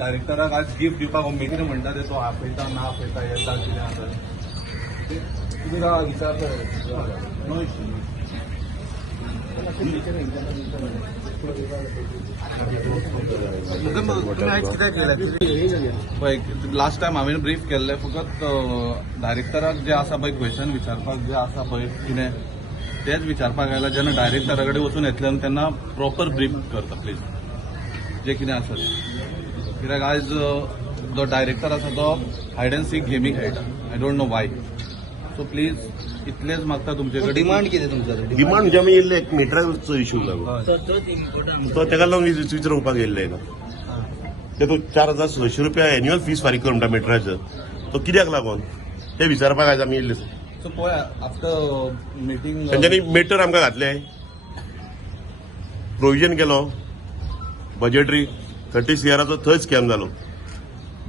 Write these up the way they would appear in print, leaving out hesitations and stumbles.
डायरेक्टराक आज गिफ्ट दिवपाक मेकीर म्हणटा ते तो आपयता ना आपयता येता कितें आसा तुका विचारता नो इश्यू लास्ट टायम हांवें ब्रीफ केल्लें फकत डायरेक्टराक जे आसा पळय क्वेश्चन विचारपाक जे आसा पळय कितें तेच विचारपाक आयला जेन्ना डायरेक्टरा कडेन वचून येतले तेन्ना प्रॉपर ब्रीफ करता प्लीज जे कितें आसा कित्याक आज जो डायरेक्टर आसा तो हायड एंड सीक गेमी खेळटा I don't know Y so please इतलेच मागता तुमचे कडेन डिमांड कितें तुमचो डिमांड म्हणजे आमी येयल्ले एक मिटराचो इश्यू लागून तो तेका लागून विचारपाक येयल्ले ना ते तो 4,600 रुपया एन्युअल फीस फारीक कर म्हणटा मिटराचो तो कित्याक लागून ते विचारपाक आयज आमी येयल्ले सो पळय आफ्टर मिटींग तेंच्यांनी मिटर आमकां घातले प्रोविजन केलो बजेटरी 30 CRचो थंय स्कॅम जालो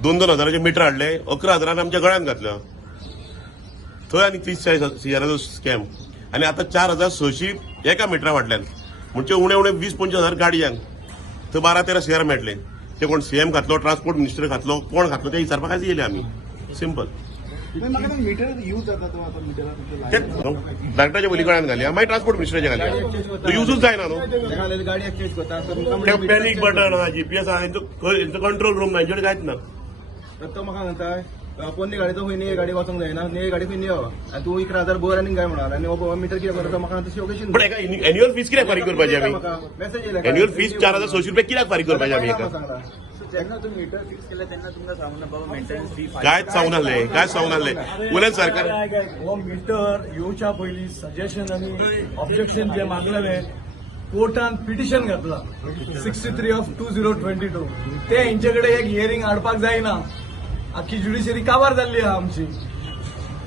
2-2 हजाराचे मिटर हाडले 11,000 आमच्या गळ्यांत घातल्या थंय आनी 30 CRचो स्कॅम आनी आतां 4,600 एका मिटरा फाटल्यान म्हणजे उणे 20-25 हजार गाडयांक थंय 12-13 CR मेळटले ते कोण सीएम घातलो ट्रान्सपोर्ट मिनिस्टर घातलो कोण घातलो ते विचारपाक आज येयले आमी सिंपल मीटर यूज जाता तो आता ते डायरेक्टराच्या बोली गळ्यांत घालया मागीर ट्रान्सपोर्ट मिनिस्टराच्या घालया तो युजूच जायना न्हू गाडी एक्सचेंज करता पॅनिक बटन हा जीपीएस हा हेंचो कंट्रोल रूम ना हेंचे कांयच ना तो म्हाका म्हणता पोन्नी गाडीचो खंय न्ही गाडी वचोंक जायना न्ही गाडी खंय यो आनी तूं 11,000 बोर आनी काय म्हणा आनी मीटर कितें करता म्हाका तशी ओकेशन पण एका एन्युअल फीस कित्याक फारीक करपाची आमी मेसेज येयला एन्युअल फीस 4,600 रुपया कित्याक फारीक करपाची आमी एका जेन्ना तुम्ही मीटर फिक्स केले तेन्ना तुमकां सांगूना बाबा मेंटेनन्स फी कांयच सांगून नासलें उलयन सरकार हो मीटर येवच्या पयलीं सजेशन आनी ऑब्जेक्शन जे मागलेले कोर्टान पिटिशन घातला 63 ऑफ 2022 ते हेंचे कडेन एक हियरिंग हाडपाक जायना आख्खी ज्युडिशरी काबार जाल्ली आहा आमची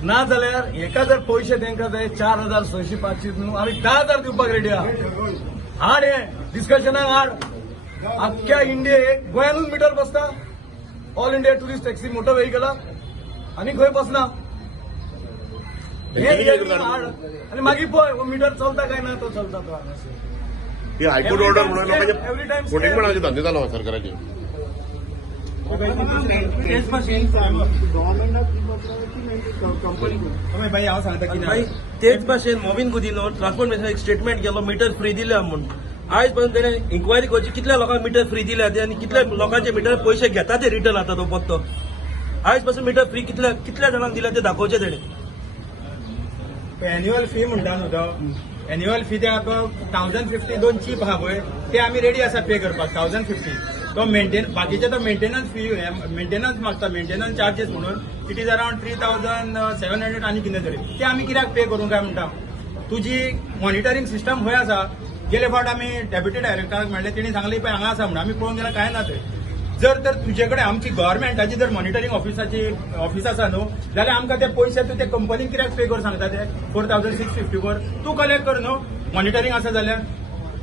ना जाल्यार एका जर पयशे तांकां जाय 4,625 न्हू आमी 10,000 दिवपाक रेडी आहा हाड हे डिस्कशनाक हाड अख्ख्या इंडियेक गोंयानूच मिटर बसता all India tourist taxi motor व्हेकलाक आनी खंय बसना हे आनी मागीर पळय हो मिटर चलता काय ना तो चलता तो ही हायकोर्ट ऑर्डर म्हणून लोकांचे फोटिंगपणाचे धंदे चालू आहा सरकाराचे भाई हांव सांगता कितें तेच भाशेन मोविन गुदिनो ट्रान्सपोर्ट मिनिस्टर एक स्टेटमेंट केलो मिटर फ्री दिल्या म्हणून आयज पर्यंत तेणें इन्क्वायरी करची कितल्या लोकांक मिटर फ्री दिल्या ते आनी कितल्या लोकांचे मिटर पयशे घेता ते रिटर्न आता तो पत्तो आयज पासून मिटर फ्री कितल्या जाणांक दिल्या ते दाखोवचे तेणें एन्युअल फी म्हणटा न्हू तो एन्युअल फी ते आतां 1,050 दोन चीप आहा पळय ते आमी रेडी आसा पे करपाक 1,050 तो बाकीचे तो मेंटेनन्स फी मेंटेनन्स मागता मेंटेनन्स चार्जेस म्हणून इट इज अराउंड 3,700 आनी कितें तरी ते आमी कित्याक पे करूंक काय म्हणटा तुजी मॉनिटरींग सिस्टम खंय आसा गेले फावट आमी डेप्युटी डायरेक्टराक मेळ्ळे तेणी सांगले पळय हांगा आसा म्हणून आमी पळोवंक गेल्यार काय ना थंय जर तर तुजे कडेन आमची गव्हर्मेंटाची जर मॉनिटरींग ऑफिस आसा न्हू जाल्यार आमकां ते पयशे तूं ते कंपनीक कित्याक पे कर सांगता ते 4,654 तूं कलेक्ट कर न्हू मॉनिटरींग आसा जाल्यार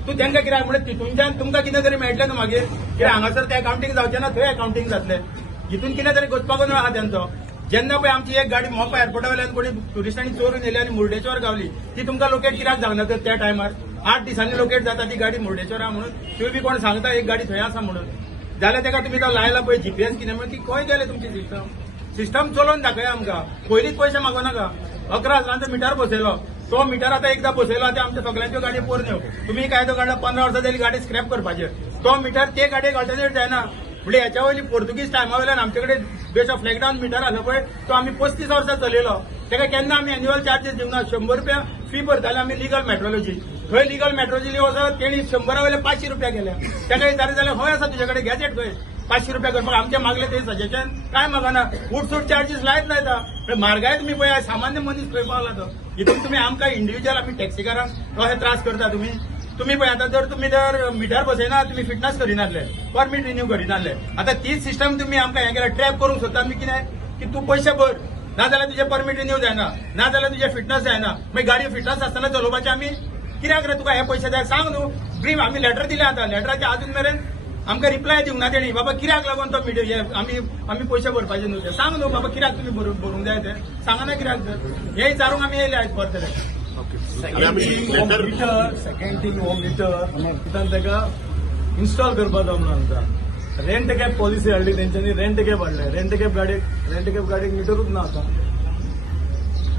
तूं तांकां कित्याक म्हणजे तितूनच्यान तुमकां कितें तरी मेळटलें न्हू मागीर कित्याक हांगासर ते अकाउंटींग जावचें ना थंय अकाउंटींग जातलें हितून कितें तरी घुसपागो न्हू आहा तेंचो जेन्ना पळय आमची एक गाडी मोपा एअरपोर्टा वयल्यान कोणी टुरिस्टांनी चोरून येयली आनी मुर्डेश्वर गावली ती तुमकां लोकेट कित्याक जावना तर त्या टायमार 8 दिसांनी लोकेट जाता ती गाडी मुर्डेश्वर आहा म्हणून तुवें बी कोण सांगता एक गाडी थंय आसा म्हणून जाल्यार ताका तुमी तो लायला पळय जीपीएस कितें म्हणून ती खंय गेले तुमची सिस्टम चलोवन दाखया आमकां पयलींच पयशे मागो नाका 11,000चो मिटर बसयलो तो मिटर आतां एकदां बसयलो आतां आमच्या सगळ्यांच्यो गाडी पोरण्यो तुमी काय तो गाडला 15 वर्सां जाली गाडी स्क्रॅप करपाचेर तो मिटर ते गाडयेक अल्टरनेट जायना म्हणजे ह्याच्या वयली पोर्तुगीज टायमा वयल्यान आमचे कडेन बेस ऑफ लॅकडावन मिटर आसलो पळय तो आमी 35 वर्सां चलयलो ताका केन्ना आमी एन्युअल चार्जीस दिवना 100 रुपया फी भरताले आमी लिगल मेट्रोलॉजी थंय लिगल मेट्रोलॉजी वचत तेणी 100 वयले 500 रुपया केल्या ताका विचारलें जाल्यार खंय आसा तुजे कडेन गॅजेट खंय 500 रुपया करपाक आमचे मागले ते सजेशन काय मागना उठसूट चार्जीस लायता म्हारगाय तुमी पळय सामान्य मनीस खंय पावला तो हितून तुमी आमकां इंडिव्हिज्युअल आमी टॅक्सीकारांक अशे त्रास करता तुम्ही पळय आतां जर तुमी जर मिटर बसयना तुमी फिटनेस करिनासले परमीट रिन्यू करिनासले आतां तीच सिस्टम तुमी आमकां हें केल्यार ट्रॅप करूंक सोदता आमी कितें की तूं पयशे भर नाजाल्यार तुजे परमीट रिन्यू जायना नाजाल्यार तुजे फिटनेस जायना मागीर गाडी फिटनेस आसतना चलोवपाचें आमी कित्याक रे तुका हे पयशे जाय सांग न्हू ब्रीफ आमी लेटर दिलें आतां लेटराचे अजून मेरेन आमकां रिप्लाय दिवंक ना तेणी बाबा कित्याक लागून तो मिटर आमी पयशे भरपाचे न्हू ते सांग न्हू बाबा कित्याक तुमी भरूंक जाय ते सांगना कित्याक तर हे विचारूंक आमी येयले आयज परत सेकंड थिंग हो मिटर ताका इन्स्टॉल करपाचो म्हणून रेंट कॅब पॉलिसी हाडली तेंच्यांनी, रेंट कॅब हाडले. रेंट कॅब गाडीक मिटरूच ना आता.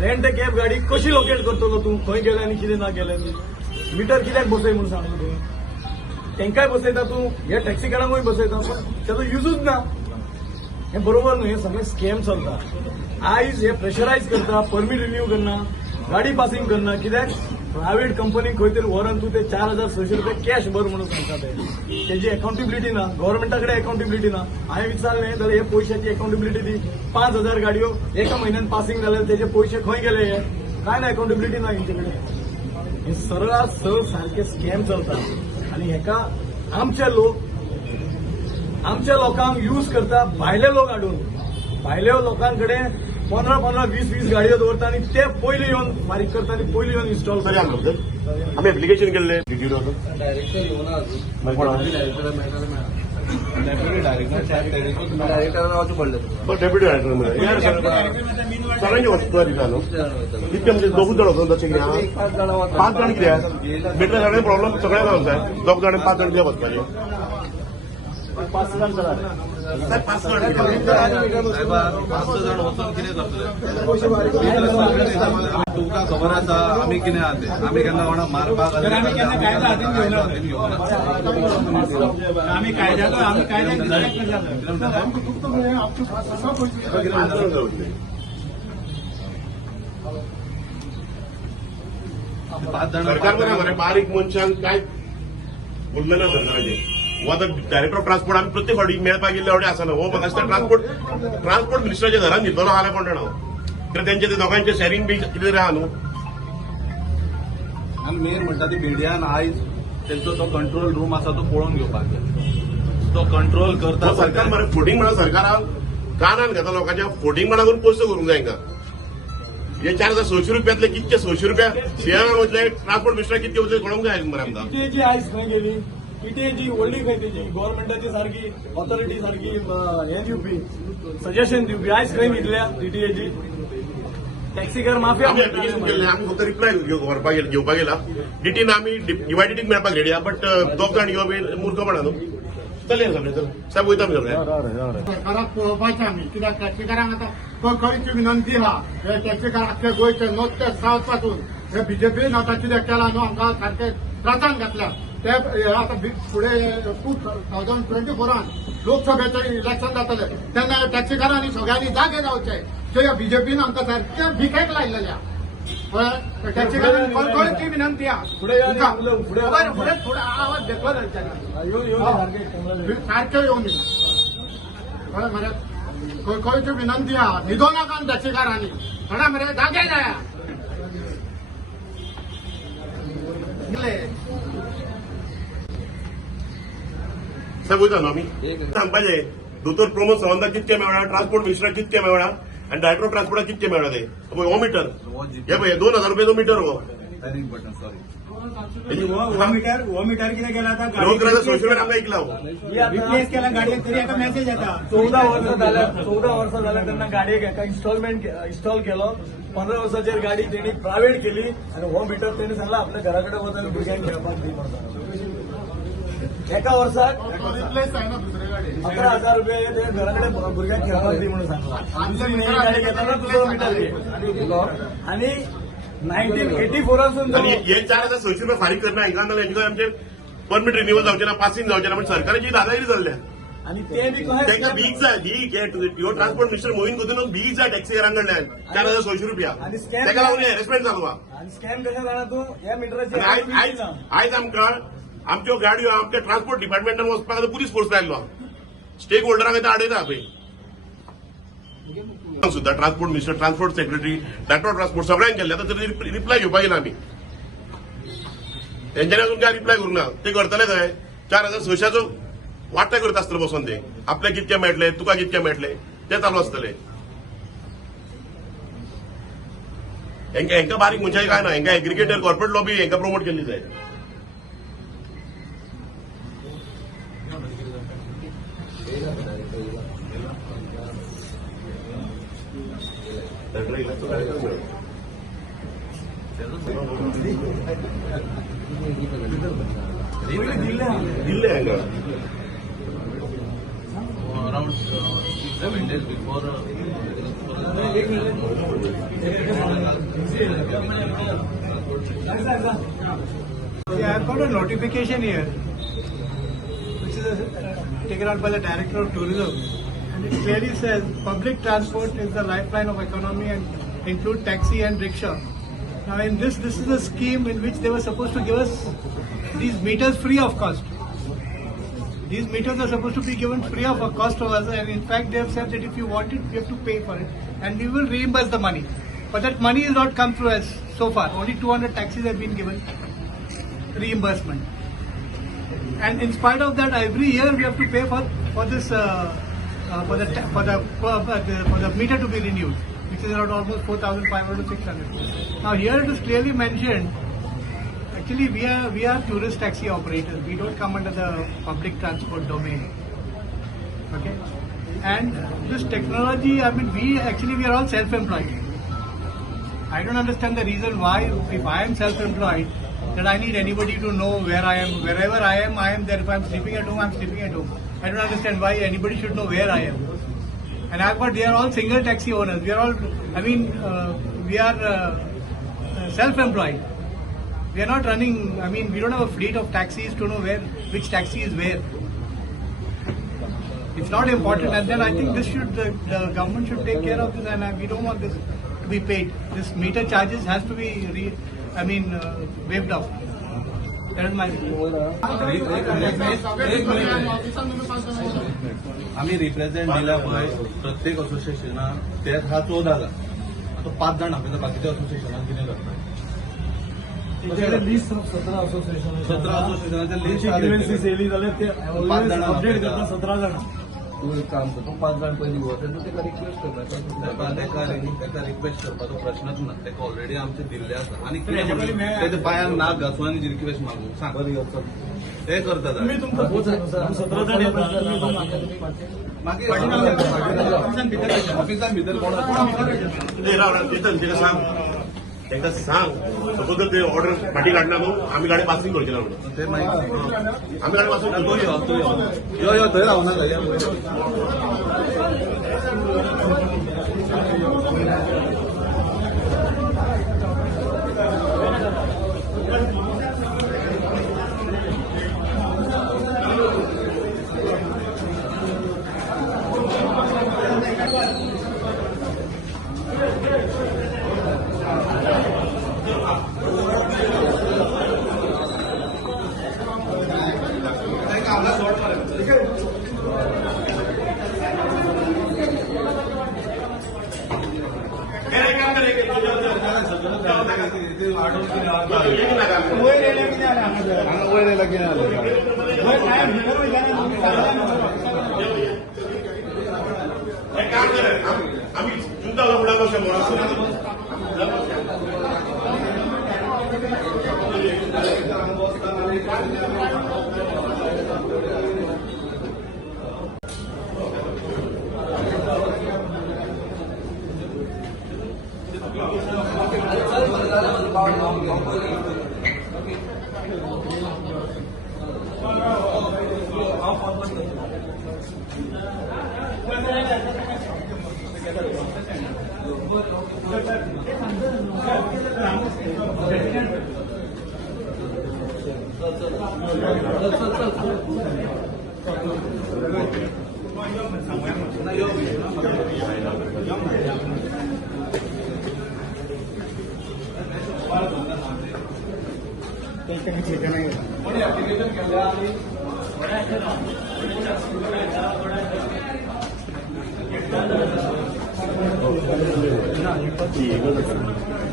रेंट कॅब गाडी कशी लोकेट करतलो तूं, खंय गेले आनी कितें ना गेले. मिटर कित्याक बसय म्हणून सांगू तूं. तेंकाय बसयता तूं, हे टॅक्सीकारांकूय बसयता, पण त्याचो युजूच ना. हे बरोबर न्हू, हे सगळे स्कॅम चलता. आयज हे प्रेशरायज करता, परमीट रिन्यू करना, गाडी पासिंग करना. कित्याक प्रायव्हेट कंपनीक खंय तरी व्हरून तूं ते 4,600 रुपया कॅश भर म्हणून सांगता ते. तेजी अकाउंटेबिलिटी ना, गव्हर्नमेंटा कडेन अकाउंटेबिलिटी ना. हांवें विचारलें जाल्यार हे पयशांची अकाउंटेबिलिटी दी. 5,000 गाडयो एका म्हयन्यान पासिंग जाल्यार तेजे पयशे खंय गेले हे काय ना, अकाउंटेबिलिटी ना हेंचे कडेन. हे सरळ सारखे स्कॅम चलता. आनी हेका आमच्या लोकांक यूज करता भायले लोक हाडून. भायल्या लोकांकडे 15-15, 20-20 गाडयो दवरता आनी ते पयलीं येवन फारीक करता आनी पयलीं येवन इन्स्टॉल तरी करता. आम्ही ऍप्लिकेशन केले DTO डायरेक्टर येऊन डायरेक्टरांना वाचू पडलं. डेप्युटी डायरेक्टर मध्ये सगळ्यांची वस्तू आहे तिथं इतके म्हणजे दोघूच जण होतो तसे कितें 5 जण कित्याक मिटर जाणे प्रॉब्लेम सगळ्या गावांचा. दोग जाण 5 जण कित्याक वचपाचे. 5 जाण करा. साहेब 5 जण पाच जण वचून कितें करतले. तुमकां खबर आसा आमी कितें आहा ते. आमी केन्ना कोणाक मारपाक तर आम्ही केन्ना कायदा हातीन घेवना. आम्ही कायद्याक सरकार बरे बारीक मनशांक काय बोललें ना सरकाराचे. हो आतां डायरेक्टर ऑफ ट्रान्सपोर्ट आमी प्रत्येक फावटी मेळपाक गेल्ले फावटी आसना. हो म्हाका दिसता ट्रान्सपोर्ट मिनिस्टराच्या घरान न्हिदलो जाल्यार कोण जाणा. कित्याक तेंचे ते दोगांचे शेअरिंग बी कितें तरी आहा न्हू. आनी मेन म्हणटा ती मिडियान आयज तेंचो तो कंट्रोल रूम आसा तो पळोवन घेवपाक जाय. तो कंट्रोल करता. सरकार मरे फुटींग म्हणा सरकारान कानान घेता लोकांच्या. फुटींग म्हणा करून पयसो करूंक जाय हिंगा. हे 4,600 रुपयांतले कितके 600 रुपया शेअरान वचले. ट्रान्सपोर्ट मिनिस्टर कितके वचले कळूंक जाय मरे आमकां. ईटीएची आयज खंय गेली. ईटीएची व्हडली खंय तेजी गव्हर्नमेंटाची सारकी ऑथॉरिटी सारकी हे दिवपी सजेशन दिवपी आयज खंय न्हिदल्या ईटीएची. टॅक्सीकार माफिया आमी ऍप्लिकेशन केल्लें. आमी फक्त रिप्लाय घेवपाक गेला. डिटीन आमी डिवायडीटीक मेळपाक रेडी आहा. बट दोग जाण घेवप मुर्खपणा न्हू. चल सगळे चल साहेब वयता आमी सगळे. सरकाराक पळोवपाचें आमी. कित्याक टॅक्सीकारांक आतां खंयची विनंती आहा. हे टॅक्सीकार आख्खे गोंयचे नॉर्थ ते सावथ पासून हे बीजेपीन आतां कितें केलां न्हू आमकां सारकें त्रासान घातल्या. ते आतां फुडें 2024 लोकसभेचें इलेक्शन जातलें तेन्ना टॅक्सीकारांनी सगळ्यांनी जागे रावचे. ते बीजेपीन आमकां सारकें भिकेक लायलेल्या. टॅक्सीकारांनी खंयची विनंती आहा. फुडें फुडें आवाज घेतलो सारकें येवन कळ्ळें मरे. खंयची विनंती आहा. न्हिदो नाका टॅक्सीकारांनी. कळ्ळें मरे. जागे जाया. साहेब वयता न्हू आमी. सांगपाचें दोतोर प्रमोद सावंताक कितके मेळ्ळा. ट्रान्सपोर्ट मिनिस्टराक कितके मेळ्ळा. आनी डायरेक्टर ऑफ ट्रान्सपोर्टाक कितके मेळ्ळा ते. हो मिटर हे पळय 2,000 रुपयाचो मिटर हो. बटन सॉरी वो मीटर कितें केला आता लोक 600 रुपया आमकां ऐकला हो. रिप्लेस केला गाडयेक तरी एका मेसेज येता. 14 वर्सां जाल्यार तेन्ना गाडयेक एका इन्स्टॉल केलो. 15 वर्साचेर गाडी तेणी प्रायव्हेट केली आनी हो मिटर तेणी सांगला आपल्या घरा कडेन वचून भुरग्यांक खेळपाक दी म्हणून. एका वर्साक रिप्लेस जायना दुसरे गाडी. 11,000 रुपया ते घरा कडेन भुरग्यांक खेळपाक दी म्हणून सांगला. दुसरी नवी गाडी घेताना तुजो मिटर घे. आनी 1984 आणि हे 4,600 रुपये फारीक करना हिंगा जाल्यार हेंचे आमचे परमीट रिन्युअल जावचे ना. पासिंग जावचे ना. म्हणजे सरकाराची दादागिरी जाल्ल्या. आनी ते बी तांकां कशें भीक जाय. ह्यो ट्रान्सपोर्ट मिनिस्टर मोहीन कोतून भीक जाय टॅक्सीकारां कडल्यान 4,600 रुपया. आनी स्कॅम ताका लागून हॅरेसमेंट जालो हा. आनी स्कॅम कशें जाणा तूं ह्या मिटराची आयज आमकां आमच्यो गाडयो आमच्या ट्रान्सपोर्ट डिपार्टमेंटान वचपाक आतां पुलीस फोर्स लायलो. स्टेक होल्डरांक आतां आडयता पळय. सुद्धा transport minister, transport secretary, director of transport सगळ्यांक केले. आतां तरी रिप्लाय घेवपाक गेला आमी. तेंच्यांनी अजून काय रिप्लाय करूंक ना. ते करतले खंय 4,600चो वांटो करता आसतले बसून ते. आपल्याक कितके मेळटले, तुका कितके मेळटले ते चालू आसतले. हेंका बारीक मनशांक काय ना. हेंका एग्रिगेटर कॉर्पोरेट लॉबी हेंका प्रमोट केल्ली जाय. दिल्ले हांगा 7 days before. Yeah, I've got a notification here, which is taken out by the Director of Tourism, and it clearly says public transport is the lifeline of economy and include taxi and rickshaw. Now, in this is a scheme in which they were supposed to give us these meters free of cost. These meters are supposed to be given free of cost to us, and in fact, they have said that if you want it, you have to pay for it, and we will reimburse the money. But that money has not come through us so far. Only 200 taxis have been given reimbursement, and in spite of that, every year we have to pay for this for the meter to be renewed, which is around almost 4,500 to 600. Now here it is clearly mentioned. Actually, we are tourist taxi operators. We don't come under the public transport domain. Okay, and this technology. I mean, we are all self-employed. I don't understand the reason why, if I am self-employed, that I need anybody to know where I am. Wherever I am there. If I'm sleeping at home, I'm sleeping at home. I don't understand why anybody should know where I am. And they are all single taxi owners. We are all, we are self-employed. We are not running, we don't have a fleet of taxis to know which taxi is where. It's not important, and then I think the government should take care of this, and we don't want this to be paid. This meter charges has to be waived off. That is my view. आम्ही represent दिला पळय प्रत्येक असोसिएशनाक त्यात हा 14,000 आता 5 जाण आपल्या बाकीच्या असोसिएशनाक कितें करतात लिस्ट 17 असोसिएशन 17 असोसिएशनाचे लिस्ट येयली जाल्यार ते अपडेट करता 17 जाण. तू एक काम कर, तू 5 जाण पयलीं वता तू तेका रिक्वेस्ट करता तेका रिक्वेस्ट करपाचो प्रश्नच ना. तेका ऑलरेडी आमचे दिल्ले आसा आनी तेच्या पांयांक नाक घासून आनी रिक्वेस्ट मागू सांग ते करतात. तुम्ही तुमचं 17 जाण येतात. ऑफिसान भितर कोण तिका सांग तांकां सांग सपोज जर ते ऑर्डर फाटी काडना न्हू आमी गाडी पासिंग करची ना म्हणून ते माहिती आमी गाडी पासिंग यो थंय रावना आमी तुमकां फुडां कशें म्हणून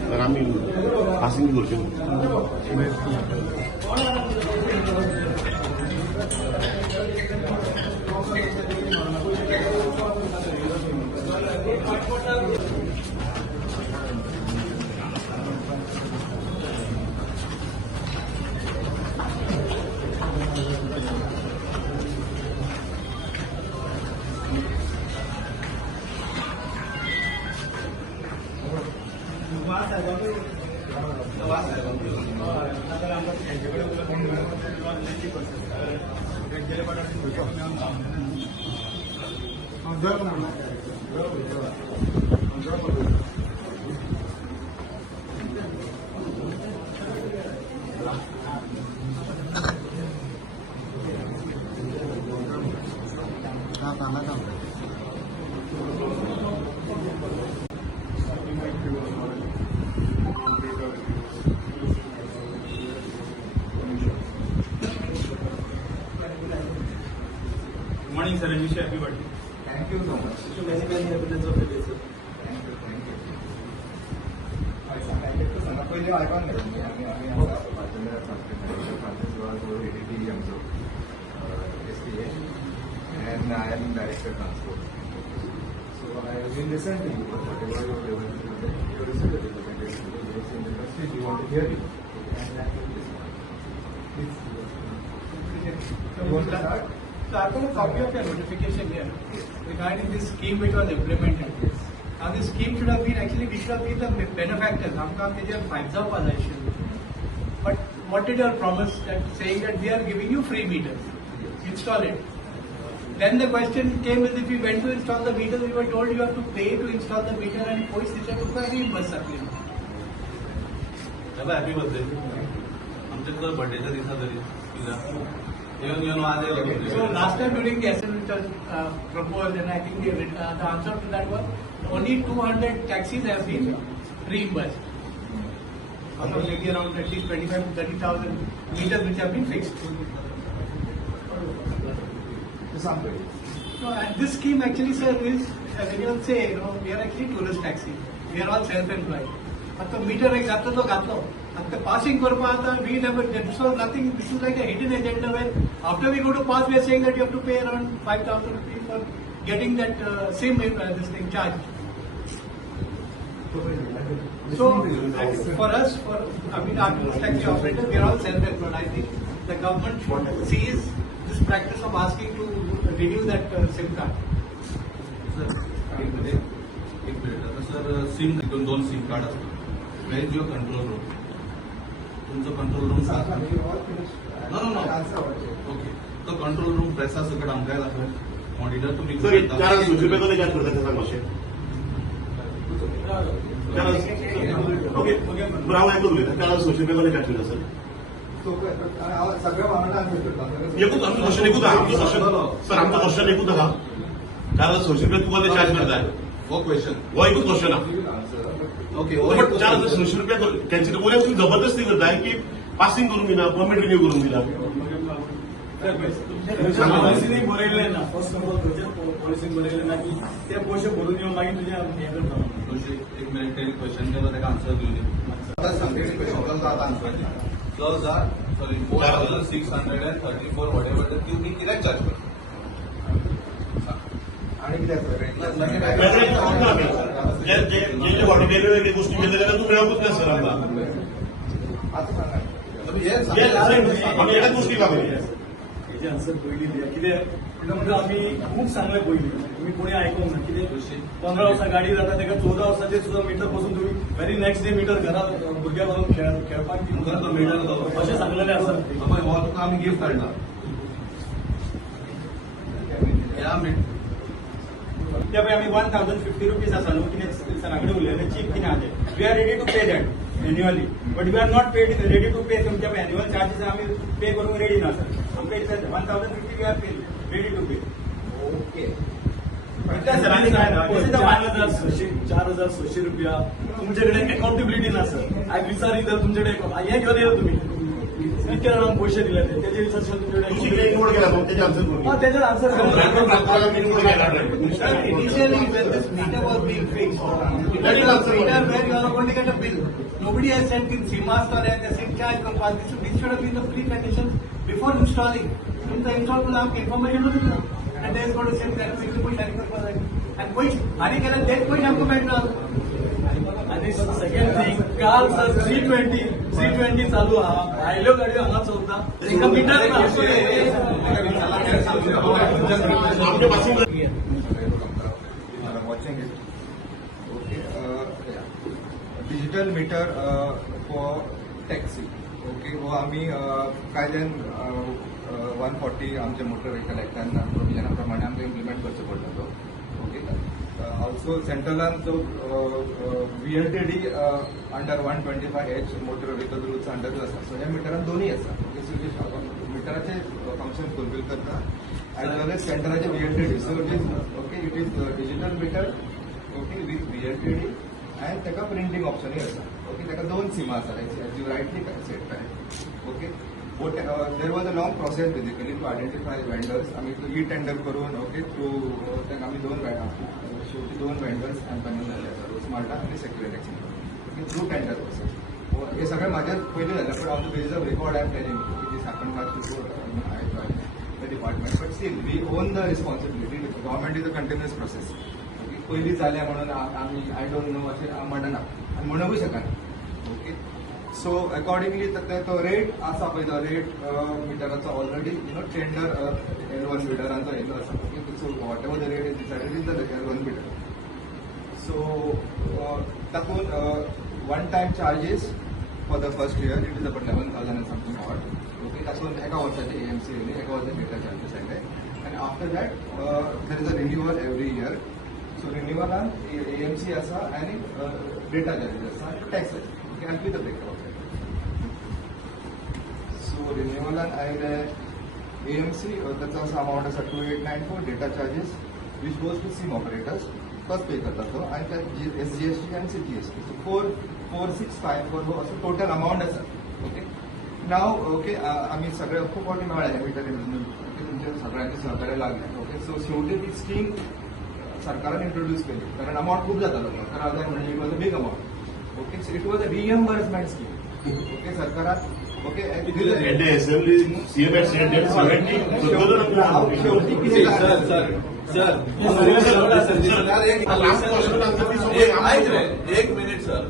तर आम्ही पासिंग करची Good morning, sir, and wish you happy birthday. Thank you so much. Many evidence of the day, sir. Thank you. पहिले आयकॉन आम्ही and I am Director Transport. So I have been listening to you, whatever you are able to do, you receive the representation of the industry, you want to hear it. And that will be please. You want to start? So I've got a copy of your notification here regarding this scheme which was implemented. Now this scheme should have been, actually we should have been the benefactors. आमकां तेजेर फायदा जावपाक जाय आशिल्लो. But what did your promise that saying that we are giving you free meters? Install it. Then the question came is if we went to install the meters, we were told you have to pay to install the meter and पैसे तिच्या तुका reimburse जातले. चला happy birthday आमच्या तुझा बर्थडेच्या दिसा तरी येऊन आज So last time during the assembly it was proposed, and I think the answer to that was only 200 taxis have been reimbursed. Maybe around at least 25 to 30,000 meters which have been fixed. So and this scheme actually, sir, is when you say, we are actually tourist taxi. We are all self-employed. But the meter is gatlo. At the passing korpa, we never did. So nothing. This is like a hidden agenda where after we go to pass, we are saying that you have to pay around 5,000 rupees for getting that SIM this thing charged. So for us, our tourist taxi operators, we are all self-employed. I think the government should seize this practice of asking to renew that SIM card. एक minute आता sir SIM दोन SIM card असतात वेर is your control room तुमचं control room no okay तो control room प्रेसा सकट आमकां दाखय मॉनिटर तुम्ही सर 400 रुपये कोणी चार्ज करता ते सांग मातशें ओके बरं हांव हें उलयतां 400 रुपये कोणी चार्ज करता सर सगळ्या वाहनांना एकूच आमचं क्वेश्चन एकूच आहा सर आमचं क्वेश्चन एकूच आहा 400 रुपये तुका ते चार्ज करताय वो क्वेश्चन हो एकूच क्वेश्चन आहा ओके 400 रुपये त्यांची उलय तुम्ही जबरदस्ती करताय की पासिंग करून दिना परमिट रिन्यू करून दिना पॉलिसीने बरयले ना फर्स्ट ऑफ ऑल पॉलिसीने बरयले ना की ते पैसे भरून येऊन मागीर तुझ्या हे करता एक मिनिट त्यांनी क्वेश्चन केलं त्याला आन्सर दिली आता सांगते क्वेश्चन आता आन्सर क्लोज आर सॉरी 4634 वॉटेवर तुम्ही कित्याक चार्ज करता आणि कित्याक जे वेगवेगळ्या गोष्टी केलेल्या तू मिळवत नाही सर आम्हाला आता सांगा आम्ही एकाच गोष्टी का करूया हेजे आन्सर पयली दिया कितें म्हणून आमी खूब सांगलें पयलीं तुमी कोणी आयकूंक ना कितें 15 वर्सां गाडी जाता ताका 14 वर्सांचेर सुद्दां मिटर बसून तुमी व्हेरी नेक्स्ट डे मिटर घरात भुरग्यांक व्हरून खेळपाक तो मिटर अशें सांगलेलें आसा हो तुका आम्ही गिफ्ट हाडला या त्या पळय आमी 1050 रुपीज आसा न्हू कितें सरा कडेन उलयलें चीप कितें आहा तें we are ready to pay that annually but we are not ready to pay तुमच्या एन्युअल चार्जीस आमी पे करूंक रेडी ना सर आमकां 1050 we are ready to pay okay sir आनी काय ना 4,600 रुपया तुमचे कडेन अकाउंटेबिलिटी ना सर आयज विचारी तर तुमचे कडेन हे घेवन येयला तुमी इतके जाणांक पैसे दिले तेजे विचार तुमचे दुसरी कडेन इग्नोर केला मग त्याचे आन्सर करून तेजेर answer Sir, initially when this meter was being fixed, it was a meter where you are going to get a bill. Nobody has sent in CMAS or the SIM charge or pass. This should have been the preconditions before installing. Since the install will have information to them, and they is going to send that to the push and push. आणि केलं तेच पैसे हमको भेटणार. आणि second thing काल sir 320 चालू आहा भायल्यो गाडयो हांगा चलता एका मिटर आमच्या पासून watching it. Okay. Digital meter for taxi. Okay. वो आम्ही कायद्यान 140 आमच्या मोटर व्हेकल ऍक्टान प्रोविजना प्रमाणे आमकां इम्प्लिमेंट करचो पडटलो So central जो VLTD under 125H motor vehicle rules under जो आसा, सो ह्या मिटरान दोन्ही आसा. मिटराचे फंक्शन फुलफिल करता एज वेल एज सेंटराचे VLTD. So it is digital meter with VLTD and ताका प्रिंटिंग ऑप्शनूय आसा. ताका दोन सिमा आसा as you rightly said correct. Okay. But there was a long process basically to identify vendors. आम्ही ई टेंडर करून थ्रू आम्ही शेवटी दोन वेंडर्स कंपनी झाले रोजमार्टा आणि सेक्युरिटी थ्रू टेंडर प्रोसेस. हे सगळं माझ्या पहिले झालं, पण on the basis of record I am telling this happen much before I join the department. But still we own the responsibility. Government is a continuous process. पहिली झाल्या म्हणून आम्ही आय डोंट नो असे म्हणना आणि म्हणूंकय शकना. ओके. सो अकॉर्डिंगली तो रेट आसा पळय तो रेट मिटराचो ऑलरेडी टेंडर L1 मिटरांचो येयलो आसा. So whatever the rate is decided is the L1 meter. So तातूंत one time charges for the first year it is about 11,000 and something odd. Okay. तातूंत एका वर्साचे AMC येयली, एका वर्साचे data charges आयले. आनी after that there is a renewal every year. So रिन्युअलान AMC आसा आनी डेटा चार्जीस आसा आनी टॅक्स आसा. I'll be the breakup of it. So renewal and AMC that's also amount is 2894 data charges which goes to SIM operators. First pay करता तो and SGST and CGST. So 4654 हो असं total amount आहे. Okay. Now okay आम्ही सगळे खूप मोठी मिळाली मीटर तुमच्या सगळ्यांचे सहकार्य लागले. ओके. सो शेवटी ती स्कीम सरकारने इंट्रोड्यूस केली कारण अमाऊंट खूप जाता 11,000 म्हणजे it was a big amount. Okay. So it was a reimbursement scheme. Okay. सरकारात ओके असेंब्ली सीएम शेवटी किती एक मिनिट सर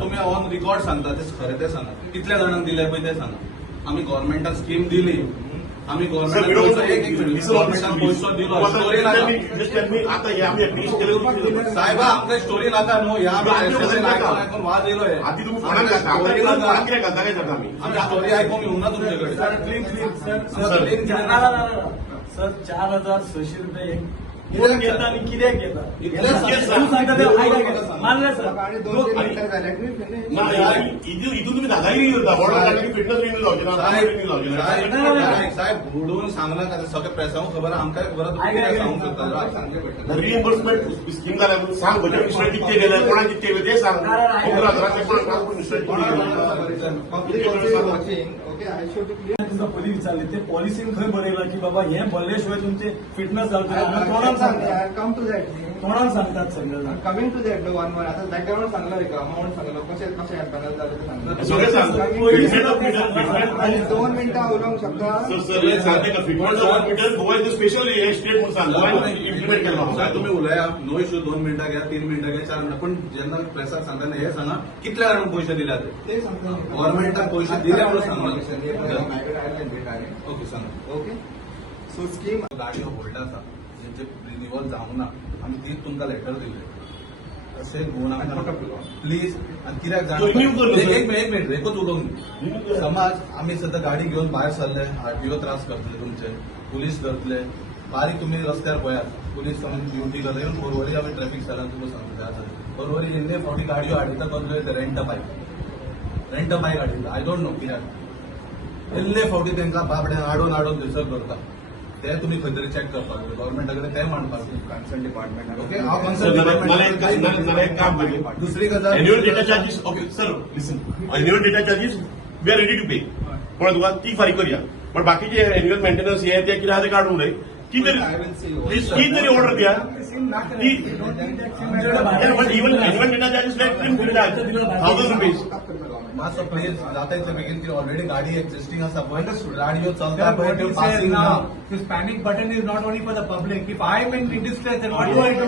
तुम्ही ऑन रेकॉर्ड सांगता ते खरे ते सांगा. कितल्या जाणांक दिले पळय ते सांगा. आम्ही गव्हर्नमेंटाक स्कीम दिली. आम्ही गव्हर्नमेंटान पैसो दिलो. स्टोरी साहेबा आमच्या स्टोरी नाका न्हू. ह्या आयकून वाज येयलो. आम्ही स्टोरी आयकूंक येवना तुमचे कडेन. सर 4,600 रुपये कोण घेता आणि कित्याक घेता मानलं सर. आणि 2-3 मिनिटं झाले. इथून तुम्ही दादागिरी करता फिटनेस रिन्यू लावचे साहेब बुडून सांगला का सगळ्या प्रेसांक खबर आमकां खबर तुम्ही सांगूक शकता. रिएम्बर्समेंट स्कीम जाल्या म्हणून सांग बजेट मिनिस्टर कितके गेले कोणा कितके गेले ते सांग. 15,000 okay. I show to clear तुमचा पॉलिसी विचारले ते पॉलिसीन खंय बरयला की बाबा हे भरल्याशिवाय तुमचे फिटनेस जावचे तोंडान सांगतात. Come to that. तोंडान सांगतात सगळं. Coming to that one one आता बॅकग्राऊंड सांगला का अमाऊंट सांगलो कसे कसे पॅनल झाले ते सांगलं. सगळे सांग. आणि 2 मिनिटं उलोवंक शकता. सर सांगते का fitness meter Goa is special state म्हणून सांग गोवा इम्प्लिमेंट केला. तुम्ही उलया नो इश्यू. 2 मिनिटं घ्या 3 मिनिटं घ्या 4 मिनिटं. पण जेन्ना प्रेसाक सांगताना हे सांगा कितल्या जाणांक पैसे दिले ते सांगतो. गव्हर्नमेंटाक पैसे दिले म्हणून सांगा. ओके सांगा. ओके. सो स्कीम गाडी होल्ड आसा जेंचे रिन्युअल जावंक ना आमी तीच तुमकां लेटर दिले. अशें घेवन प्लीज. आनी कित्याक renew कर न्हू. एक मिनिट एकूच उलोवंक. समज आमी सद्दां गाडी घेवन भायर सरले RTO त्रास करतले तुमचे पुलीस करतले. बारीक तुम्ही रस्त्यार पळयात पुलीस ड्युटी करता येवन परवरी आमी ट्रॅफिक सेलान तुका सांगता परवरी इल्ले फावटी गाडयो हाडिता कसल्यो रेंट बायक हाडिता. आय डोंट नो कित्याक इल्ले फावटी तांकां बाबड्यान आडोन थंयसर करता. ते तुम्ही खंय तरी चॅक करपाक जाय. गव्हर्नमेंटा कडेन ते मांडपाक कन्सर्न डिपार्टमेंट. ओके. हांव कन्सर्न एक काम करूं. दुसरी गजाल annual data charges. Okay sir listen. Annual data charges we are ready to pay. पण तुका ती फारीक करूया. पण बाकीचे एन्युअल मेंटेनन्स हे ते कितें आहा ते काडून उलय. कितें तरी ऑर्डर दिया. But even annual data charges like 1,000 rupees. मातसो प्लीज जाता इतले बेगीन ती ऑलरेडी गाडी एक्झिस्टिंग आसा पळय गाडयो चलता पळय त्यो पासिंग ना. This panic button is not only for the public. If I am in distress, then what do I do?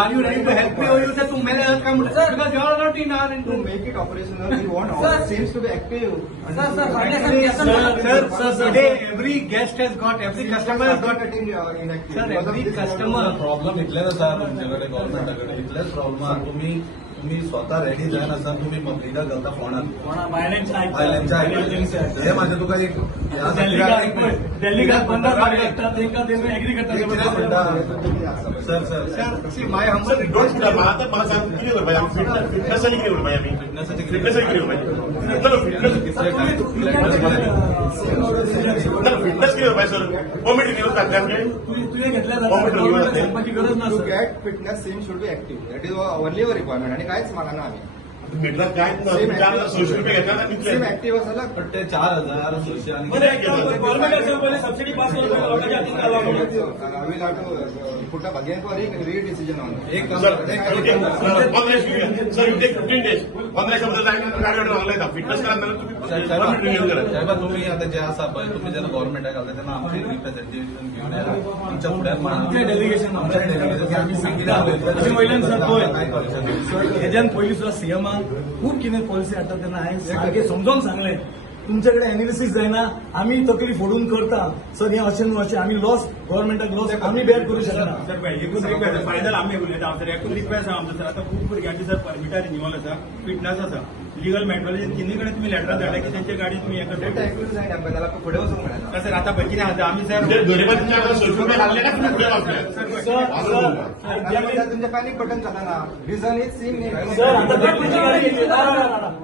Are you ready to help me, or you say, "तुम मेरे help come because you are not in our to interest." make it operational, we want all the sales to be active. Sir, today every guest has got, every customer has got. inactive. Sir, every customer. Problem इतलेच आसा तुमच्याकडे गव्हर्नमेंटाकडे इतलेच problem आहा. तुम्ही तुम्ही स्वतः ready जायन आसा तुम्ही पब्लिकाक घालता फोंडान भायल्यांच्या हे माझे तुका एक दिल्लीकात 15 गाडी येतात तांकां तेंका एग्री करता sir sir my humble don't मला सांग किती करपाय फिटनेस किती करपाय आम्ही फिटनेस किती करपाय फिटनेस किती करपाय सर कॉमेडी न्यूज टाकले आमचे तुझे घेतल्या जाता सांगपाची गरज टू नसते get fitness SIM should be active that is only our requirement आणि काहीच मागना आम्ही मीटरात काय 400 रुपये घेतला ना सिम ऍक्टिव्ह असायला पण ते 4,000 600 आणि बरं, एक काम कर, गव्हर्नमेंट असेल पहिले सबसिडी पास करून लोकांच्या हाती घालावं म्हणून. Will have to put up again for re decision on एक काम सर करा. 15 सर यू टेक 15 डेज 15 शब्द जायला गाडीवर लागलाय फिटनेस करा तुम्ही रिन्यू करा साहेबा तुम्ही आता जे आसा पळय तुम्ही जेन्ना गव्हर्नमेंटाक घालता तेन्ना आमचे रिप्रेझेंटेशन घेऊन या आमच्या फुड्यान आमचे डेलिगेशन आमी सांगितलं अशें वयल्यान सर पळय हेज्यान पयलीं सुद्दां सीएमान खूब कितें पॉलिसी हाडटा तेन्ना हांवें सारकें समजोवन सांगलें तुमचे कडेन एनालिसीस जायना आमी तकली फोडून करता सर हें अशें न्हू अशें आमी लॉस गव्हर्नमेंटाक लॉस आमी बेर करूं शकना सर पळय एकूच रिक्वेस्ट फायनल आम्ही उलयता सर एकूच रिक्वेस्ट आहा आमचो सर आता खूप भुरग्यांची सर परमिटा रिन्युअल आसा फिटनेस आसा लिगल मेट्रोलॉजी तिन्ही कडेन तुम्ही लेटर धाडला की त्यांची गाडी तुम्ही हे करता डेटा ऐकून जाय आमकां त्याला फुडें वचूंक मेळना सर आता पळय कितें आसा आमी सर गरिबांच्या 100 रुपये लागले का तुम्ही पुढे वाचले सर तुमच्या पॅनिक बटन झाला ना रिझन इज सिम सर आता तुमची गाडी घेतली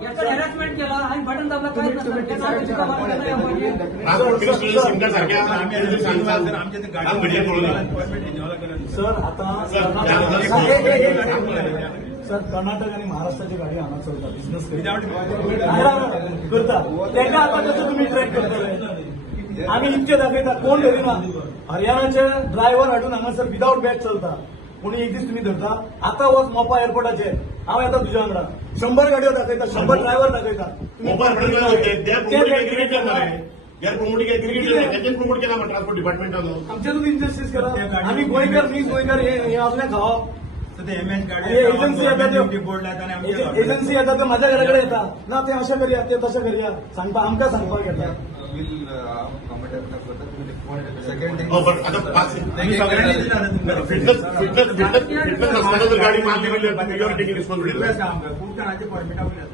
याचा हॅरॅसमेंट केला आणि बटन दाबला काय सिंगर सारख्या आम्ही सांगता सर आमच्या ते हा, media कळून गाडी येईल. परमिट रिन्युअल केलं सर आता सर कर्नाटक आणि महाराष्ट्राची गाडी हांगा चलता बिझनेस विदाउट करता तेका आता कसं तुम्ही ट्रॅक करतले आम्ही इतके दाखयता कोण धरिना हरियाणाचे ड्रायव्हर हाडून हांगासर विदाउट बॅग चलता कोणी एक दीस तुम्ही धरता आता वच मोपा एअरपोर्टाचेर हांव येता तुज्या वांगडा 100 गाडयो दाखयता 100 ड्रायव्हर दाखयता मोबाईल होते त्या प्रमोटिंग करणार आहे यार प्रमोटिंग क्रिकेट त्याच्यात प्रमोट केला मग ट्रान्सपोर्ट डिपार्टमेंटानं आमच्यातून इन्जस्टिस करा आम्ही गोंयकार मीच गोंयकार हे असले खावप तर ते एमएच गाडी एजन्सी येता बोर्ड लायता आणि आमच्या एजन्सी येता ते माझ्या घराकडे येता ना ते अशें करया ते तशें करया सांगता आमकां सांगपाक येता विल सेकंड थिंग हो पण आता पाच आम्ही सगळ्यांनी दिला ना तुमच्या फिटनेस नसताना जर गाडी मारली म्हणजे युअर टेकिंग रिस्पॉन्सिबिलिटी रिक्वेस्ट आहा आमकां खूप जाणांचे परमिटा उरल्यात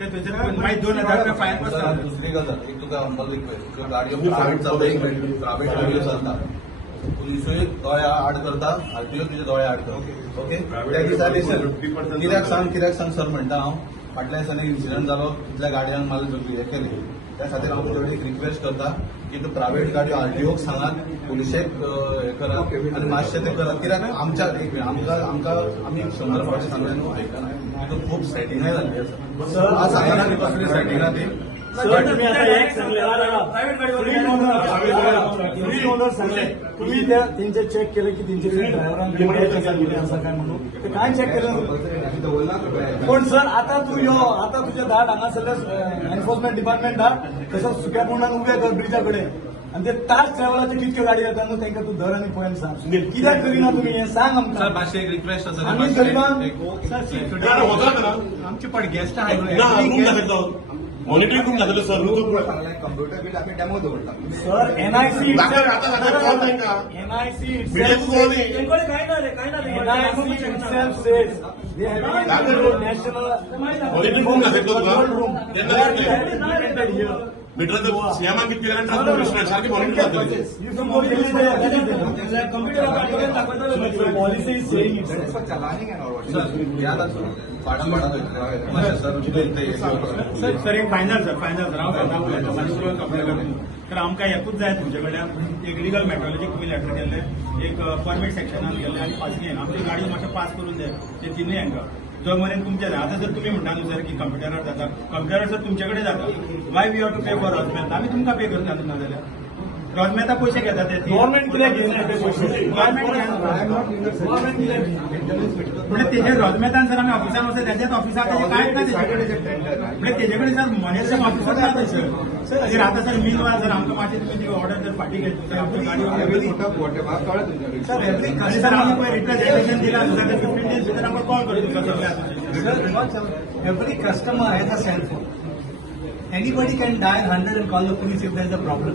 ते थंयसर मागीर 2000 रुपया फायन बसता दुसरी गजाल एक तुका हंबल रिक्वेस्ट गाडयो प्रायव्हेट चलता एक मिनिट प्रायव्हेट गाडयो चलता पुलिसूय दोळे आड करता आरटीओ तुझे दोळे आड करता ओके त्या दिसा कित्याक सांग सर म्हणटा हांव फाटल्या दिसांनी इन्सिडंट जालो तितल्या गाडयांक मला हे केली त्या खातीर हांव तुजे कडेन रिक्वेस्ट करता की तूं प्रायव्हेट गाडयो आरटीओक सांगात पुलिशेक हे करा आनी मातशें ते करात कित्याक आमच्या एक मिनिट आमकां आमी 100 फावटी सांगलें न्हू आयकना तितून खूप सेटिंगाय जाल्ली आसा सर आज सांगना की कसली सेटिंगां ती सर तुम्ही आता एक तुम्ही ओनर सांगले तुम्ही त्या त्यांचे चेक केले की त्यांचे ड्रायव्हरांकडे असं काय म्हणून ते काय चेक केलं पण सर आता तू यो आता तुझे धाड हांगासरल्या एन्फोर्समेंट डिपार्टमेंट धाड तसंच सुक्या तोंडान उबे कर ब्रिजाकडे आणि ते तास ट्रॅव्हलाचे कितके गाडी येता न्हू तांकां तू धर आणि पॉयंट सांग कित्याक करिना तुम्ही हे सांग सर आमकां मातशें एक रिक्वेस्ट आसा आम्ही करिना आमची पण गेस्ट आहे रूम दाखयतो मॉनिटरिंग रूम दाखयतो सर कम्प्युटर बिल आम्ही डेमो दवरता सर एनआयसी एनआयसी एनआयसी काय ना रे NIC itself says they have national Monitoring room दाखयतो room. तुला They are implemented here. Meter सीएमान किती केला ट्रान्सपोर्ट सारखी मॉनिटर दाखवते You can go to the computer policy is saying it. for chalaning and all what. Sir याद आसा पाडा सर कितें सर एक फायनल सर हांव उलयतां म्हाजे बरोबर कंप्लेन करता तर आमकां एकूच जाय तुमचे कडल्यान एक लिगल मेट्रोलॉजीक तुमी लेटर केल्लें एक परमीट सेक्शनान केल्लें आनी पासिंग आमची गाडी मातशें पास करून जाय ते तिनूय हांकां जो मेरेन तुमचे जाय आतां जर तुमी म्हणटा न्हू सर की कंप्युटरार जाता कंप्युटरार सर तुमचे कडेन जाता why we have to pay for रॉजमॅथ आमी तुमकां पे करता न्हू नाजाल्यार रॉजमॅथा पयशे घेता ते गव्हर्नमेंट कित्याक घेयना ते पयशे गव्हर्नमेंट म्हणजे तेजे रॉजमॅथान सर आमी ऑफिसान वचत त्याच्याच ऑफिसाक कांयच ना तेजे कडेन म्हणजे तेजे कडेन सर मनेच्या ऑफिसात ना ते सर आता सर मीन वार जर आमकां मातशी तुमी ती ऑर्डर जर फाटी घेतली तर आमची गाडी सर एवरी आणि सर आम्ही पळय रिप्रेझेंटेशन दिला सर 15 डेज भितर आमकां कॉल करतो सर सगळ्या Every customer has a cell phone. Anybody can dial 100 and call the police if there is a problem.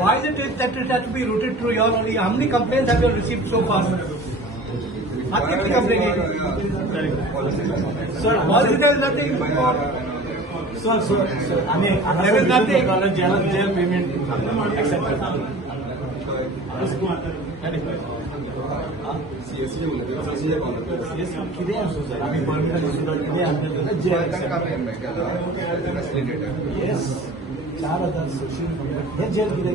Why is it that it has to be routed through your only? How many complaints have you received so far? Market pick up again. Sir, There is nothing. sir, आणि There is nothing. jail payment accepted. CSC उलयता किती असतो sir आम्ही permission किती आणतो jail facilitator yes 4,000 social हे gel किती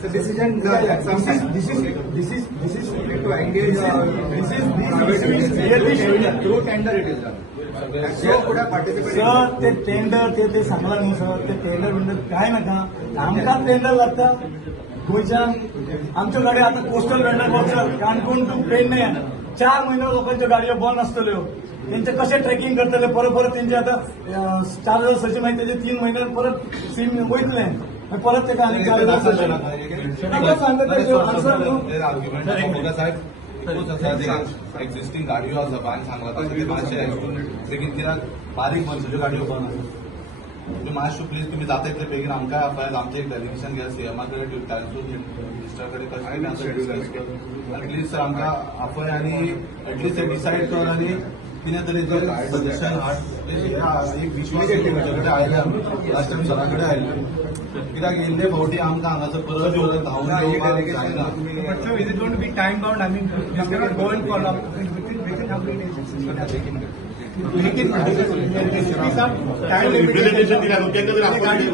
So decision this is to engage really through tender it is done. They could have participated. Sir ते tender ते सांगला न्हू सर ते टेंडर काय नाका आमकां टेंडर लागता गोंयच्यान आमच्यो गाडयो आता coastal vendor boxer Canacona to Pernem 4 महिने लोकांच्यो गाडयो बंद आसतल्यो त्यांचे कसे ट्रॅकिंग करतले परत त्यांचे आता 4,000 सची माहिती त्याचे 3 महिन्यात परत सीम वयतले परत ते आनी 4,000 सची एक्झिस्टिंग गाडयो आसा भायर सांगला तशें ते मातशें देखीन कित्याक बारीक मनशाच्यो गाडयो बंद आसा तुम्ही मातशें प्लीज तुम्ही जाता इतले बेगीन आमकां आपल्याक आमचें एक डेलिगेशन घ्या सीएमा कडेन मिनिस्टरा कडेन कशें आनी प्लीज सर आमकां आपय आनी एटलीस्ट ते डिसायड कर आनी कितें तरी सजेशन हाड एक विश्वास तुमचे कडेन आयल्या लास्ट टायम सरा कडेन आयल्ले कित्याक येयल्ले फावटी आमकां हांगासर परत धांवून येवपाक जायना But so is it going to be time bound? I mean, this cannot go on for long. Within how many days? Representation दिल्या केन्ना तरी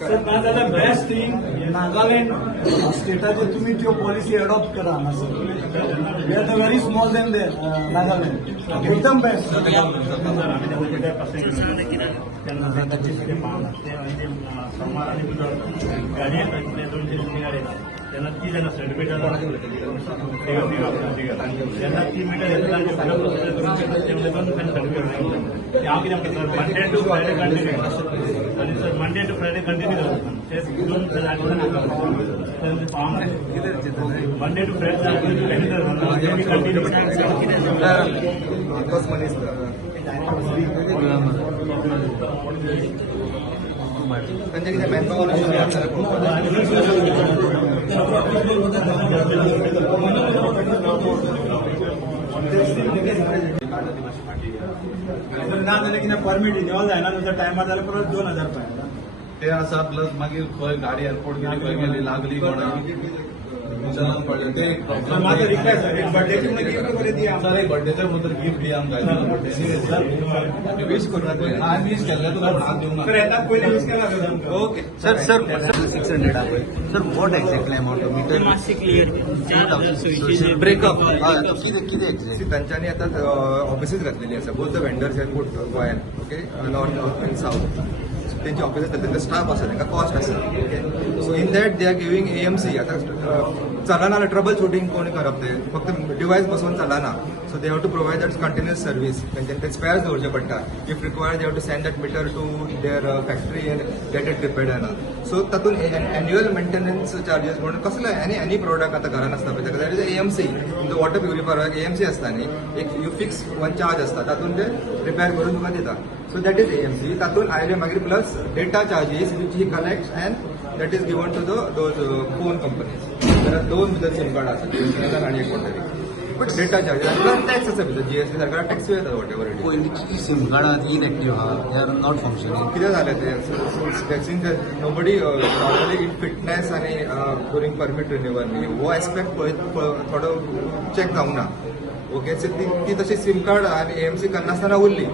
सर नाजाल्यार बेस्ट थिंग नागालँड स्टेटाचे तुम्ही त्यो पॉलिसी अडॉप्ट करा हांगासर we are the very small then they Nagaland एकदम best सोमार आणि बुधवार गाडी येतात 200 गाडी येतात त्यांना ती त्यांना सर्टिफिकेट त्यांना ती मीटर येतात हांव कितें म्हणटा sir Monday to Friday continue आनी sir Monday to Friday continue जाता ते 2 form Monday to Friday continue Because money is त्यांचे कितें मॅनपॉवर ना जाल्यार कितें परमीट रिन्युअल जायना न्हू टायमार जाल्यार परत 2,000 रुपया ते आसा प्लस मागीर खंय गाडी एअरपोर्ट गेली खंय गेली लागली कोणा चलन पडलें ते एक प्रॉब्लम माझं रिक्वेस्ट आहे एक बर्थडेची गिफ्ट वगैरे दिया सर एक बर्थडेचे मुद्दर गिफ्ट दिया आमकां विश करूं हांवें विश केल्लें तुका हात दिवंक तर येतात पयलीं यूज केला Okay. Sir, 600 आहे. Sir, what exactly amount of meter? Breakup. किती exactly? तांच्यांनी आता ऑफिसीस घातलेली आसा बोथ द वेंडर्स एअरपोर्ट गोंयान ओके नॉर्थ अँड साऊथ त्यांची ऑफिस आसता त्यांचा स्टाफ आसा तांकां कॉस्ट आसा okay so in that they are giving AMC आता चलना ट्रबल शूटिंग कोण करप ते फक्त डिवायस बसोवन चलना so they have to provide that continuous service ते स्पेअर्स दवरचे पडटा if required they have to send that meter to their factory and get it repaired and so तातूंत एन्युअल मेंटेनन्स चार्जेस म्हणून कसले एनी प्रोडक्ट आता घरान आसता पळय that is AMC water purifier AMC आसता न्ही एक यू फिक्स वन चार्ज आसता तातूंत ते रिपेअर करून तुका दिता सो दॅट इज AMC तातूंत आयले मागीर plus data charges which he collect and that is given to those phone companies तर 2 भितर सिम कार्ड आसा आणि एक कोणतरी but data charges plus tax आसा भितर GST सरकार टॅक्स येता वॉट एवर इट पयलींची सिम कार्डां इनएक्टिव्ह आहा दे आर नॉट फंक्शनिंग कितें जालें तें टॅक्सीन नोबडी नॉर्मली इन फिटनेस आनी ड्युरींग परमीट रिन्युअल न्ही हो एस्पेक्ट थोडो चॅक जावना ओके सो ती तशी सिम कार्ड आनी AMC करनासतना उरली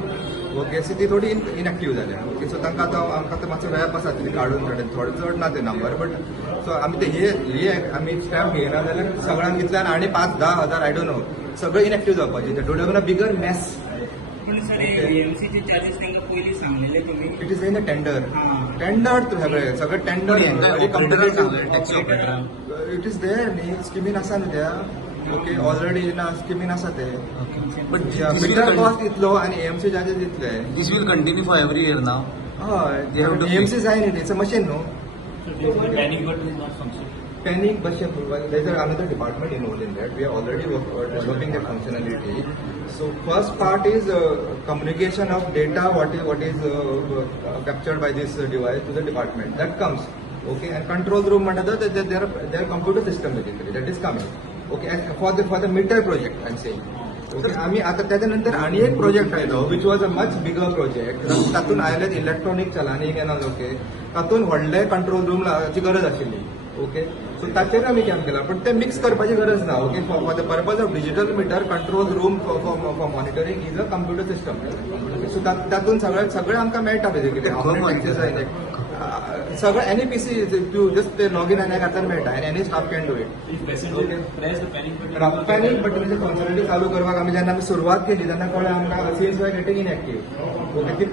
ओके सो ती थोडी इनएक्टिव्ह जाल्या ओके सो तांकां आतां आमकां आतां मातसो वेळ आसा ती काडून थोडे चड ना ते नंबर बट सो आमी ते हे आमी स्टॅप घेयना जाल्यार सगळ्यांक इतल्यान आनी 5-10 हजार आय डोंट नो सगळें इनएक्टिव्ह जावपाचें they don't have a bigger mess AMCचे चार्जेस तांकां पयलीं सांगलेले तुम्ही it is in the tender सगळें टेंडर इट इज देर न्ही स्किमीन आसा न्ही त्या ओके ऑलरेडी स्किमीन आसा ते बट मीटर कॉस्ट इतलो आनी AMC चार्जेस इतले this will continue for every year now हय AMC जाय न्ही इट्स अ मशीन न्हू Panic Bashir, there's another department involved in that. We are already developing that functionality. So first part is communication of data, what is captured by this device to the department. That comes. Okay, and control room under their computer system basically that is coming. Okay, and for the meter project I'm saying. Okay, आम्ही आता त्याच्यानंतर आणि एक project आयलो which was a much bigger project तातून आयले electronic चलानी enol okay तातून व्हडले कंट्रोल रूमची गरज आशिल्ली ओके सो ताचेर आमी काम केला पण ते मिक्स करपाची गरज ना okay for the purpose of digital meter control room for monitoring is a computer system so तातून सगळे आमकां मेळटा बेसिकली सगळं any PC to just log in आणि घातल्यार मेळटा and any staff can do it panic but म्हणजे functionality चालू करपाक आमी जेन्ना आमी सुरवात केली तेन्ना कळ्ळें आमकां सीन्स वाय गेटिंग इनएक्टिव्ह ओके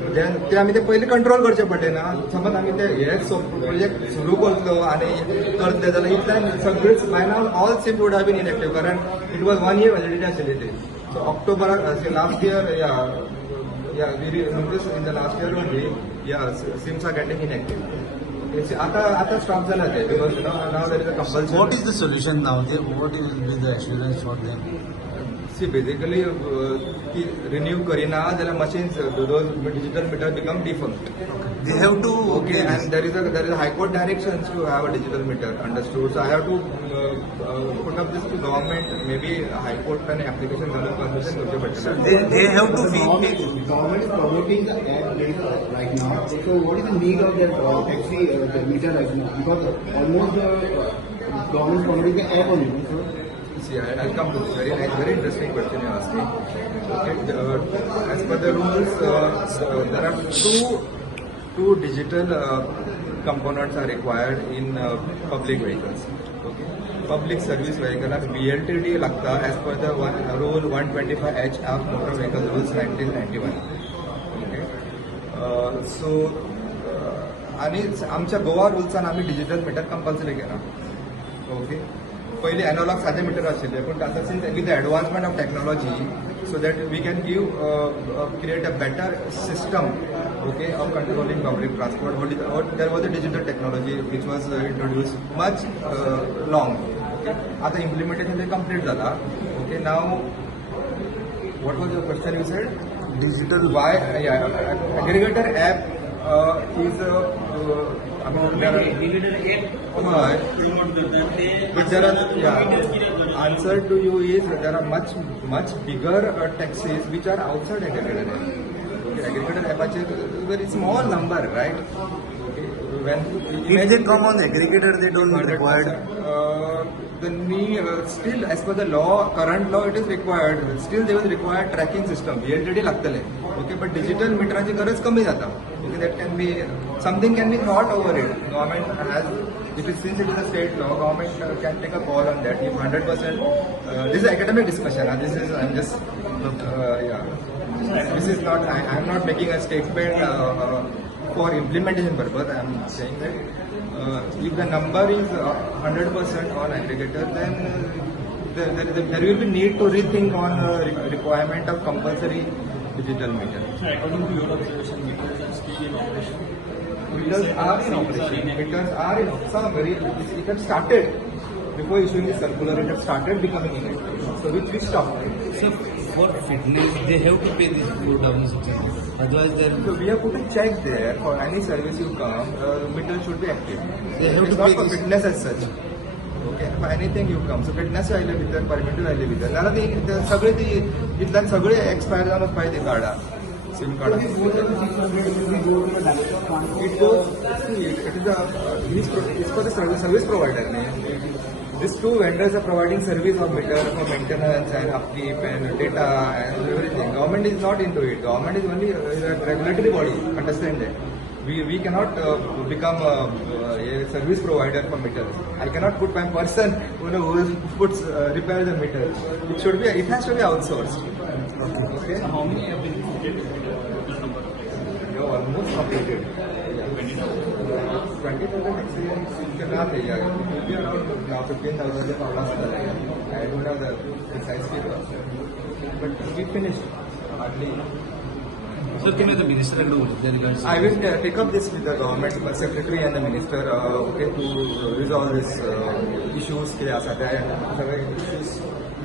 ते आमी ते पयलीं कंट्रोल करचे पडले ना समज आमी ते हे प्रोजेक्ट सुरू करतलो आनी करतले जाल्यार इतल्यान सगळेच by now all SIM would have been inactive कारण इट वॉज 1 year व्हॅलिडिटी आशिल्ली ती सो ऑक्टोबराक last year we noticed in the last year only, SIMs are getting inactive. आता stop झाला ते because now there is a compulsion. What is the solution now? What will be the assurance for them? See, basically, renew करना जाल्यार machines those digital meter become defunct. They have to okay, and there is a high court directions to have a digital meter understood. So I have to put up this to government. Maybe high court and application permission होचे पडटले. they have to be. Government is promoting the app right now. So what is the need of their taxi the meter right now? Because almost government is promoting the app only. So See, I'll come to this. Very interesting question you're asking. Okay, as per the rules, there are two digital components are required in public vehicles. Okay, public service vehicle as BLTD लागता as per the rule 125H of Motor Vehicle Rules 1991. Okay, so आणि आमच्या गोवा रुल्सान आम्ही digital meter compulsory केला. Okay पहिले analog साधे meter आशिल्ले पण आता since with the advancement of technology so that we can create a better system okay of controlling public transport there was a digital technology which was introduce much long okay आता implementation ते complete झाला okay now what was your question you said digital why aggregator app is answer to you is there are much bigger taxis which are outside aggregator app. Okay, aggregator app is very small number, right? Okay, when If they come on aggregator, they don't require. Still as per the law, current law, it is required. Still they will require tracking system. BLTD लागतले. Okay, but digital मीटराची गरज कमी जाता. Okay, that can be something can be thought over it. Government has, since it is a state law, government can take a call on that. If 100%, this is academic discussion. I'm just This is not. I am not making a statement for implementation purpose. I am saying that. If the number is 100% on aggregator, then there will be need to rethink on requirement of compulsory digital meter. So according to your observation, meters are still in operation? Meters are in operation. Meters are in operation. It had started before issuing the circular. It had started becoming inactive. So which we stopped. So for fitness, they have to pay this 4,600. Otherwise, So we have put a check there for any service you come. Meter should be active. They have It's to not pay for this. fitness as such. Okay, for anything you come. So fitness आयले भितर, परमिटिव्ह आयले भितर. नाल्यार ती सगळे ती इतल्यान सगळे एक्सपायर जावन वचपाय ती कार्डा. SIM card. It goes. It is it's for the service provider. These two vendors are providing service of meter for maintenance and upkeep and data and everything. Government is not into it. Government is only a regulatory body. Understand that. We cannot become a service provider for meters. I cannot put my person who puts repair the meter. It has to be outsourced. Okay. How many have been completed? You're almost completed. 20,000 experience cannot be around now 15,000 of our I don't have the precise figure. But we finished hardly. Sir, can the minister do with regards? I will take up this with the government secretary and the minister to resolve this issues के असा त्या सगळे issues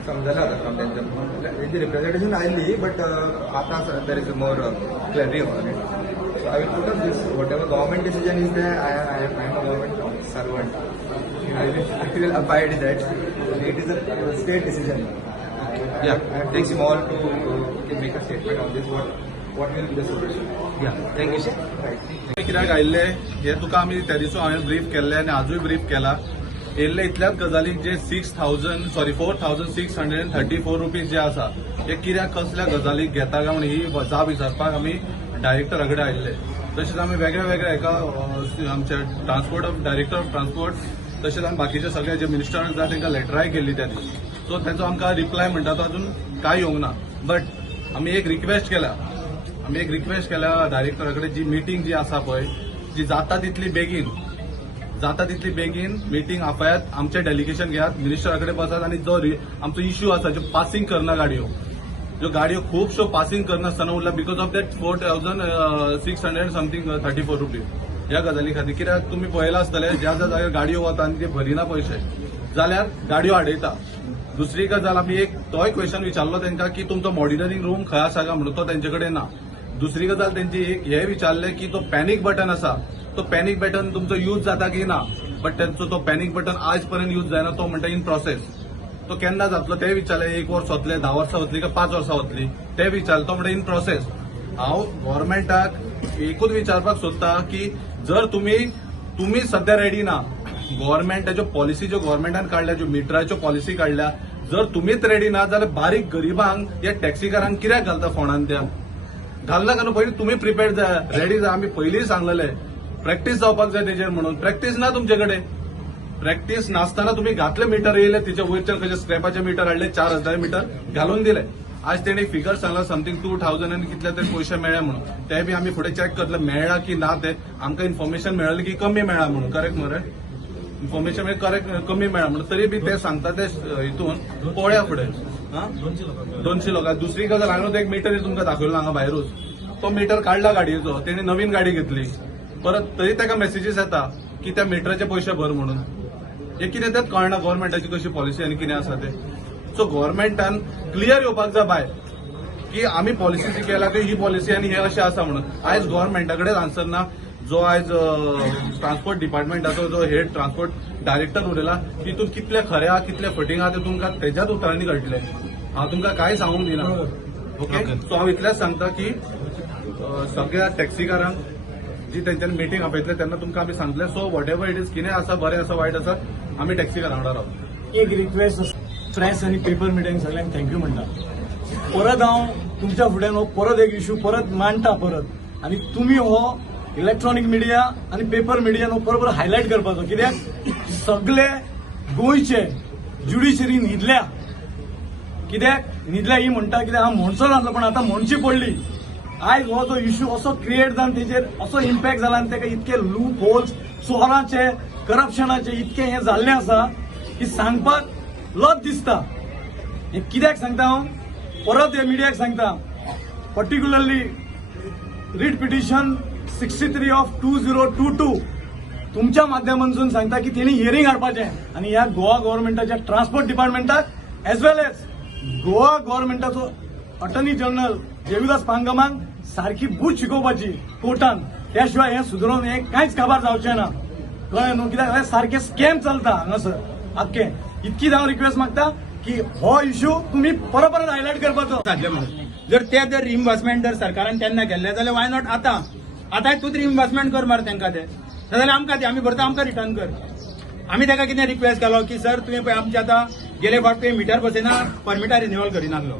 समजायला जातात त्यांच्या representation oily but आता there is more clarity on it. So I will put up this whatever government decision is there. I am a government servant. I will abide that. It is a state decision. Yeah, I think small to make a statement on this. What will be the solution? Yeah, thank you, sir. Right. कित्याक आयिल्ले हे तुका आमी त्या दिसा हांवें brief केल्ले आनी आजूय ब्रीफ केला. येयल्ले इतल्याच गजालीक जे 4,634 रुपीज जे आसा हे कित्याक कसल्या गजालीक घेता काय म्हणून ही जाप विचारपाक आमी डायरेक्टरा कडेन आयिल्ले. तशेंच आमी वेगळ्या वेगळ्या एका आमच्या डायरेक्टर ऑफ ट्रान्सपोर्ट तशेंच आमी बाकीचे सगळे जे मिनिस्टरांक जाय तांकां लेटराय केल्ली त्या दीस. सो ताचो आमकां रिप्लाय म्हणटा तो अजून कांय येवंक ना. बट आमी एक रिक्वेस्ट केल्या डायरेक्टरा कडेन जी मिटींग जी आसा पळय जी जाता तितली बेगीन मिटींग आपयात, आमचे डेलिगेशन घेयात, मिनिस्टरा कडेन बसात आनी जो आमचो इश्यू आसा जो पासिंग करना गाडयो खुबश्यो पासिंग करनासतना उरला because of that 4,600 something 34 rupees ह्या गजाली खातीर. कित्याक तुमी पळयला आसतले ज्या ज्या जाग्यार गाडयो वता आनी ते भरिना पयशे जाल्यार गाडयो आडयता. दुसरी गजाल आमी एक तोय क्वेश्चन विचारलो तांकां की तुमचो मॉनिटरींग रूम खंय आसा काय म्हणून तो तेंचे कडेन ना. दुसरी गजाल तेंची एक हे विचारले की तो पॅनिक बटन आसा तो पॅनिक बटन तुमचो यूज जाता की ना. बट त्यांचो तो पॅनिक बटन आज पर्यंत यूज जायना. तो म्हणटा इन प्रोसेस. तो केन्ना जातलो ते विचारले. 1 वर्स वतले, 10 वर्सां वतली काय 5 वर्सां वतली ते विचारले. तो म्हणटा इन प्रोसेस. हांव गव्हर्नमेंटाक एकूच विचारपाक सोदता की जर तुम्ही सध्या रेडी ना, गव्हर्नमेंटाच्यो पॉलिसी ज्यो गव्हर्नमेंटान काडल्या, ज्यो मिटराच्यो पॉलिसी काडल्या, जर तुमीच रेडी ना जाल्यार बारीक गरिबांक या टॅक्सीकारांक कित्याक घालता फोंडान त्या घालना का पयलीं तुमी प्रिपेर्ड जाय, रेडी जाय. आमी पयलीं सांगलेले प्रॅक्टीस जावपाक जाय तेजेर म्हणून. प्रॅक्टीस ना तुमचे कडेन. प्रॅक्टीस नासतना तुमी घातले मिटर येयले तेच्या वयरच्यान खंयचे स्क्रॅपाचे मिटर हाडले 4,000 मिटर घालून दिले. आज तेणी फिगर सांगला समथींग 2,000 आनी कितले तरी पयशे मेळ्ळे म्हणून. ते बी आमी फुडें चॅक करतले मेळ्ळा की ना ते. आमकां इन्फॉर्मेशन मेळ्ळी की कमी मेळ्ळा म्हणून. करेक्ट मरे इन्फॉर्मेशन करेक्ट कमी मेळ्ळा म्हणून. तरी बी ते सांगता ते हितून पळया फुडें 200 लोकांक. दुसरी गजाल हांवें एक मिटर तुमकां दाखयलो हांगा भायरूच. तो मिटर काडला गाडयेचो, तेणी नवीन गाडी घेतली. परत तरी ताका मेसेजीस येता की त्या मिटराचे पयशे भर म्हणून. हे कितें तेच कळना गव्हर्नमेंटाची कशी पॉलिसी आनी कितें आसा ते. सो गव्हर्नमेंटान क्लियर येवपाक जाय भायर की आमी पॉलिसी जी केला की ही पॉलिसी आनी हे अशें आसा म्हणून. आयज गव्हर्नमेंटा कडेन आन्सर ना. जो आयज ट्रान्सपोर्ट डिपार्टमेंटाचो जो हेड ट्रान्सपोर्ट डायरेक्टर उरयला तितून कितले खरे आहा कितले फटींग आहा ते तुमकां तेच्याच उतरांनी कळटले. हांव तुमकां कांय सांगूंक दिना. ओके. सो हांव इतलेंच सांगता की सगळ्या टॅक्सीकारांक जी तेंच्यांनी मिटींग आपयतले तेन्ना तुमकां आमी सांगतले. So what ever it is कितें आसा बरें आसा वायट आसा आमी टॅक्सीकारां वांगडा रावता. एक रिक्वेस्ट प्रेस आणि पेपर मिडियांक सगळ्यांक थँक्यू म्हणटा. परत हांव तुमच्या फुड्यान हो परत एक इश्यू परत मांडटा परत. आनी तुमी हो इलेक्ट्रॉनिक मिडिया आणि पेपर मिडियान हो बरोबर हायलायट करपाचो. कित्याक सगळे गोंयचे ज्युडिशरी न्हिदल्या. कित्याक न्हिदल्या ही म्हणटा कित्याक हांव म्हणचो नासलो पण आतां म्हणची पडली. आयज हो जो इश्यू असो क्रिएट जावन तेजेर असो इम्पॅक्ट जाला आनी ताका इतके लूप होल्स चोराचे करप्शनाचे इतके हे जाल्ले आसा की सांगपाक लज दिसता. हे कित्याक सांगता हांव परत हे मिडियाक सांगता. पर्टिक्युलरली रीट पिटिशन 63 ऑफ 2022 तुमच्या माध्यमांतून सांगता की त्यांनी हियरिंग हाडपाचें आनी ह्या गोवा गव्हर्नमेंटाच्या ट्रान्सपोर्ट डिपार्टमेंटाक एज वेल एज गोवा गव्हर्नमेंटाचो अटॉर्नी जनरल देविदास पांगमांक सारखी बूथ शिकोवपाची कोर्टान. त्या शिवाय हे सुदरोवन हे कांयच काबार जावचें ना. कळ्ळें न्हू. कित्याक हे सारखे स्कॅम चलता हांगासर आख्खें. इतकीच हांव रिक्वेस्ट मागता की हो इश्यू तुमी परत हायलायट करपाचो. जर ते जर रिइम्बर्समेंट जर सरकारान तेन्ना केल्ले जाल्यार वाय नॉट आतां तूच रिइम्बर्समेंट कर मरे तांकां. ते नाजाल्यार आमकां ते आमी भरता आमकां रिटर्न कर. आमी ताका कितें रिक्वेस्ट केलो की सर तुवें पळय आमचे आतां गेले फावट तुवें मिटर बसयना परमिटा रिन्युअल करिनासलो,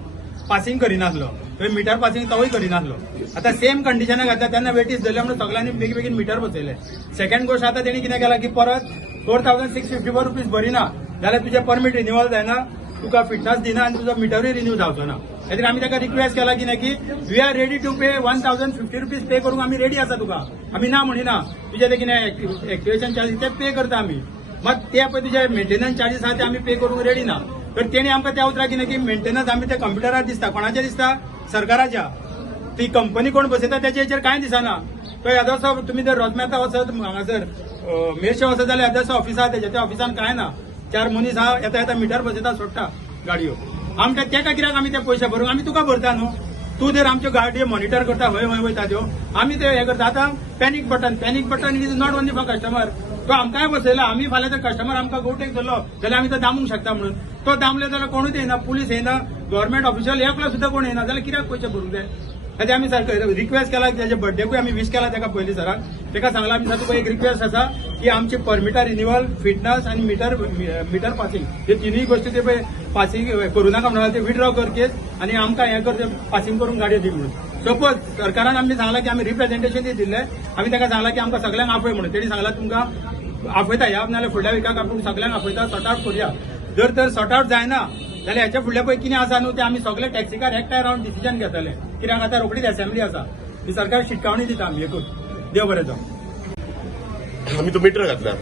पासिंग करिनासलो, तुवें मिटर पासिंग तोय करिनासलो. आतां सेम कंडिशनाक घातल्या तेन्ना वेटीस धरले म्हणून सगळ्यांनी बेगीन मिटर बसयले. सेकंड गोश्ट आतां तेणी कितें केला की परत 4,654 रुपीज भरिना जाल्यार तुजें परमीट रिन्युअल जायना, तुका फिटनेस दिना आनी तुजो मिटरूय रिन्यू जावचो ना. खातीर आमी ताका रिक्वेस्ट केला की नाही की we are ready to pay 1,050 rupees pay करूंक आमी रेडी आसा तुका. आमी ना म्हणिना. तुजें ते कितें एक्टिवेशन चार्जीस ते पे करता आमी. मात ते पळय तुजे मेंटेनन्स चार्जीस आहा ते आमी पे करूंक रेडी ना. तर तेणी आमकां त्या उतराक कितें की मेंटेनन्स आमी त्या कंप्युटरार दिसता. कोणाचेर दिसता? सरकाराच्या. ती कंपनी कोण बसयता त्याच्या हेचेर कांय दिसना. तो येदोसो तुमी जर रोजमेता वचत हांगासर मेरशे वचत जाल्यार येदोसो ऑफिस आहा तेच्या त्या ऑफिसान कांय ना. 4 मनीस आहा येता मिटर बसयता सोडटा गाडयो. आमकां तेका कित्याक आमी ते पयशे भरूंक आमी तुका भरता न्हू. तूं जर आमच्यो गाडयो मॉनिटर करता खंय वयता त्यो आमी ते हे करता. आतां panic button is not only for customer. तो आमकांय बसयला आमी फाल्यां जर कस्टमर आमकां गोवटेक धरलो जाल्यार आमी तो दामूंक शकता म्हणून तो दामले जाल्यार कोणूच येना पुलीस येना गव्हर्मेंट ऑफिशियल एकलो सुद्दां कोण येना जाल्यार कित्याक पयशे भरूंक जाय ताजे आमी सारको रिक्वेस्ट केला त्याच्या बर्थडेकूय आमी विश केला ताका पयलीं सराक ताका सांगला आमी तुका एक रिक्वेस्ट आसा की आमची परमिटा रिन्युअल फिटनेस आणि मीटर पासिंग हे तिनूय गोष्टी ते पळय पासिंग करूं नाका म्हणून ते विड्रॉ कर केस आणि आमकां हें कर पासिंग करून गाडयो दी म्हणून सपोज सरकारान आमी सांगला की आमी रिप्रेझेंटेशन दिल्ले आमी ताका सांगला की आमकां सगळ्यांक आपय म्हणून तेणी सांगला तुमकां आपयता ह्या नाल्यार फुडल्या विकाक आपूण सगळ्यांक आपयता सॉर्ट आउट करूया जर तर सॉर्ट आउट जायना जाल्यार हेच्या फुडल्या पळय कितें आसा न्हू ते आमी सगळे टॅक्सीकार एकठांय रावन डिसिजन घेतले कित्याक आतां रोखडीच असेंब्ली आसा ही सरकार शिटकावणी दिता आमी एकूच देव बरें जावं आम्ही तो मीटर घातला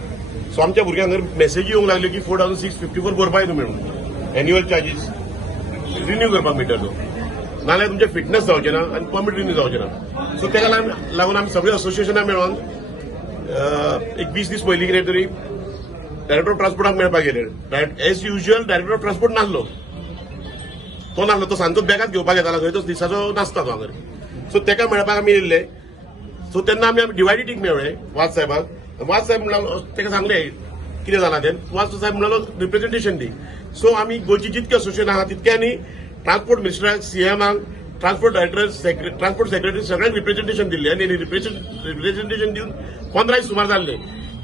सो आमच्या भुरग्यांक मेसेज येवंक लागल्यो की 4654 भरपाय न्हू म्हणून एन्युअल चार्जीस रिन्यू करपाक मीटर तो नाल्यार तुमचे फिटनेस जावचें ना आनी परमीट रिन्यू जावचें ना सो तेका लागून आमी सगळे असोसिएशनां मेळोन एक 20 दीस पयलीं कितें तरी डायरेक्टर ऑफ ट्रान्सपोर्टाक मेळपाक गेले as usual director of transport नासलो तो सांजचो बॅगात घेवपाक येतालो खंय तो दिसाचो नासता तो हांगर सो तेका मेळपाक आमी येयल्ले सो तेन्ना आमी डिवायडीटीक मेळ्ळे वाज साहेबाक वाज साहेब म्हणलो तेका सांगलें कितें जालां तें वाज साहेब म्हणलो रिप्रेझेंटेशन दी सो आमी गोंयची जितके असोसिएशन आहा तितक्यांनी ट्रान्सपोर्ट मिनिस्टराक सीएमाक ट्रान्सपोर्ट डायरेक्टर ट्रान्सपोर्ट सेक्रेटरी सगळ्यांक रिप्रेझेंटेशन दिल्लें आनी रिप्रेझेंटेशन दिवन 15 दीस सुमार जाल्ले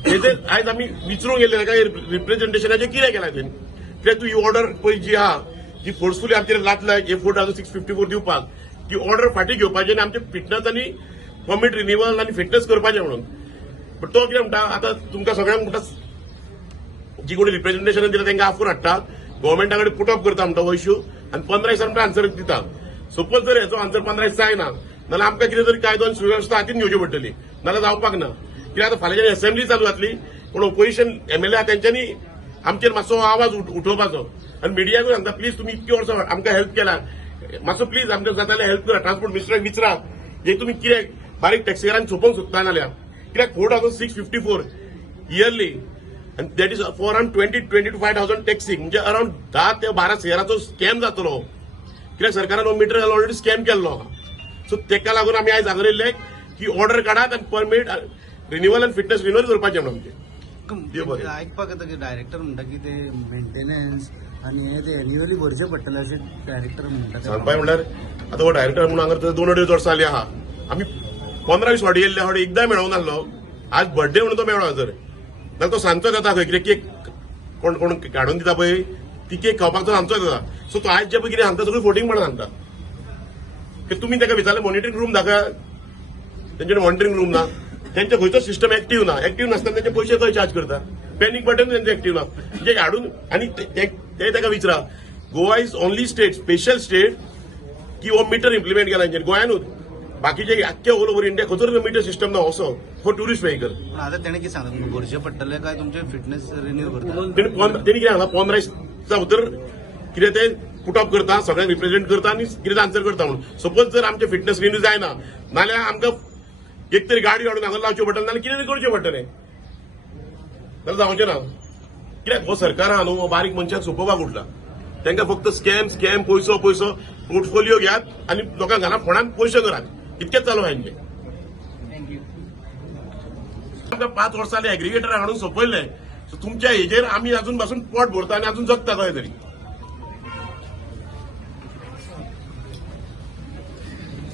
तेजे आयज आमी विचारूंक गेल्ले ताका रिप्रेझेंटेशनाचें कितें केलां तेणी कित्याक तूं ही ऑर्डर पळय जी आहा जी फोर्सफुली आमचेर लातल्या हे 4654 दिवपाक ती ऑर्डर फाटीं घेवपाची आनी आमचे फिटनेस आनी परमीट रिन्युअल आनी फिटनेस करपाचें म्हणून बट तो कितें म्हणटा आतां तुमकां सगळ्यांक म्हणटा जी कोणी रिप्रेझेंटेशन दिलां तांकां आफून हाडटा गव्हर्मेंटा कडेन पुट अप करता म्हणटा हो इश्यू आनी 15 दिसांनी आमकां आन्सर दिता सपोज जर हेचो आन्सर 15 दीस जायना जाल्यार आमकां कितें तरी कायदो आनी सुव्यवस्था हातीन घेवची पडटली नाल्यार जावपाक ना कित्याक आतां फाल्यां असेंब्ली चालू जातली पूण ओपोजिशन एमएलए आहा तेंच्यांनी आमचेर मातसो आवाज उठोवपाचो आनी मिडियाकूय सांगता प्लीज तुमी इतके वर्सां आमकां हेल्प केला मातसो प्लीज आमकां जाता जाल्यार हेल्प करा ट्रान्सपोर्ट मिनिस्टराक विचारा हे तुमी कितें बारीक टॅक्सीकारांक सोंपोवंक सोदता नाल्यार कित्याक 4654 इयरली आनी that is for around 20 to 5,000 टॅक्सीक म्हणजे अराउंड 10 ते 12 शेअराचो स्कॅम जातलो कित्याक सरकारान हो मिटर ऑलरेडी स्कॅम केल्लो सो तेका लागून आमी आयज हांगा येयल्ले की ऑर्डर काडात आनी परमीट रिन्युअल आनी फिटनेस रिन्युअल करपाचें म्हणून आमचें आयकपाक येता की डायरेक्टर म्हणटा की ते मेंटेनन्स आणि हे ते एन्युअली भरचे पडटले अशें डायरेक्टर म्हणटा सांगपाय म्हणल्यार आतां हो डायरेक्टर म्हणून हांगा 2-2.5 वर्सां जालीं आहा आमी 15 दीस फावटी येयल्ले फावटी एकदां मेळोंक नासलो आज बर्थडे म्हणून तो मेळ्ळो जर जाल्यार तो सांजचो येता खंय कितें केक कोण काडून दिता पळय ती केक खावपाक तो सांजचो येता सो तो आयज जे पळय कितें सांगता सगळी फोटिंग म्हणून सांगता की तुमी ताका विचारलें मॉनिटरींग रूम दाखया तेंचे मॉनिटरींग रूम ना त्यांच्या खंयचो सिस्टम एक्टीव नासतना त्यांचे पैसे खंय चार्ज करता पॅनिक बटन त्यांचे एक्टीव ना म्हणजे हाडून आणि ते ताका विचारा Goa is only state special state की हो मिटर इम्प्लिमेंट केला तेंच्यानी गोंयानूच बाकीचे आख्खे ऑल ओव्हर इंडिया खंयचो मिटर सिस्टम ना असो फॉर टुरिस्ट व्हेकल पण आता तेणे कितें सांगता तुमकां भरचे पडटले काय तुमचे फिटनेस रिन्यू करता तेणी कितें सांगला 15 दिसा भितर कितें ते पुट अप करता सगळ्यांक रिप्रेझेंट करता आनी कितें आन्सर करता म्हणून सपोज जर आमचे फिटनेस रिन्यू जायना नाल्यार आमकां एक तरी गाडी हाडून हांगा लावचे पडटले नाल्यार कितें तरी करचें पडटलें जाल्यार जावचें ना कित्याक हो सरकार आहा न्हू हो बारीक मनशाक सोंपोवपाक उठला तांकां फक्त स्कॅम पयसो पोर्टफोलिओ घेयात आनी लोकांक घाला फोंडान पयशे करात इतकेंच चालू आहा हेंचें आमकां 5 वर्सां जालीं एग्रिगेटर हाडून सोंपयल्ले सो तुमच्या हेजेर आमी अजून पासून पोट भरता आनी अजून जगता खंय तरी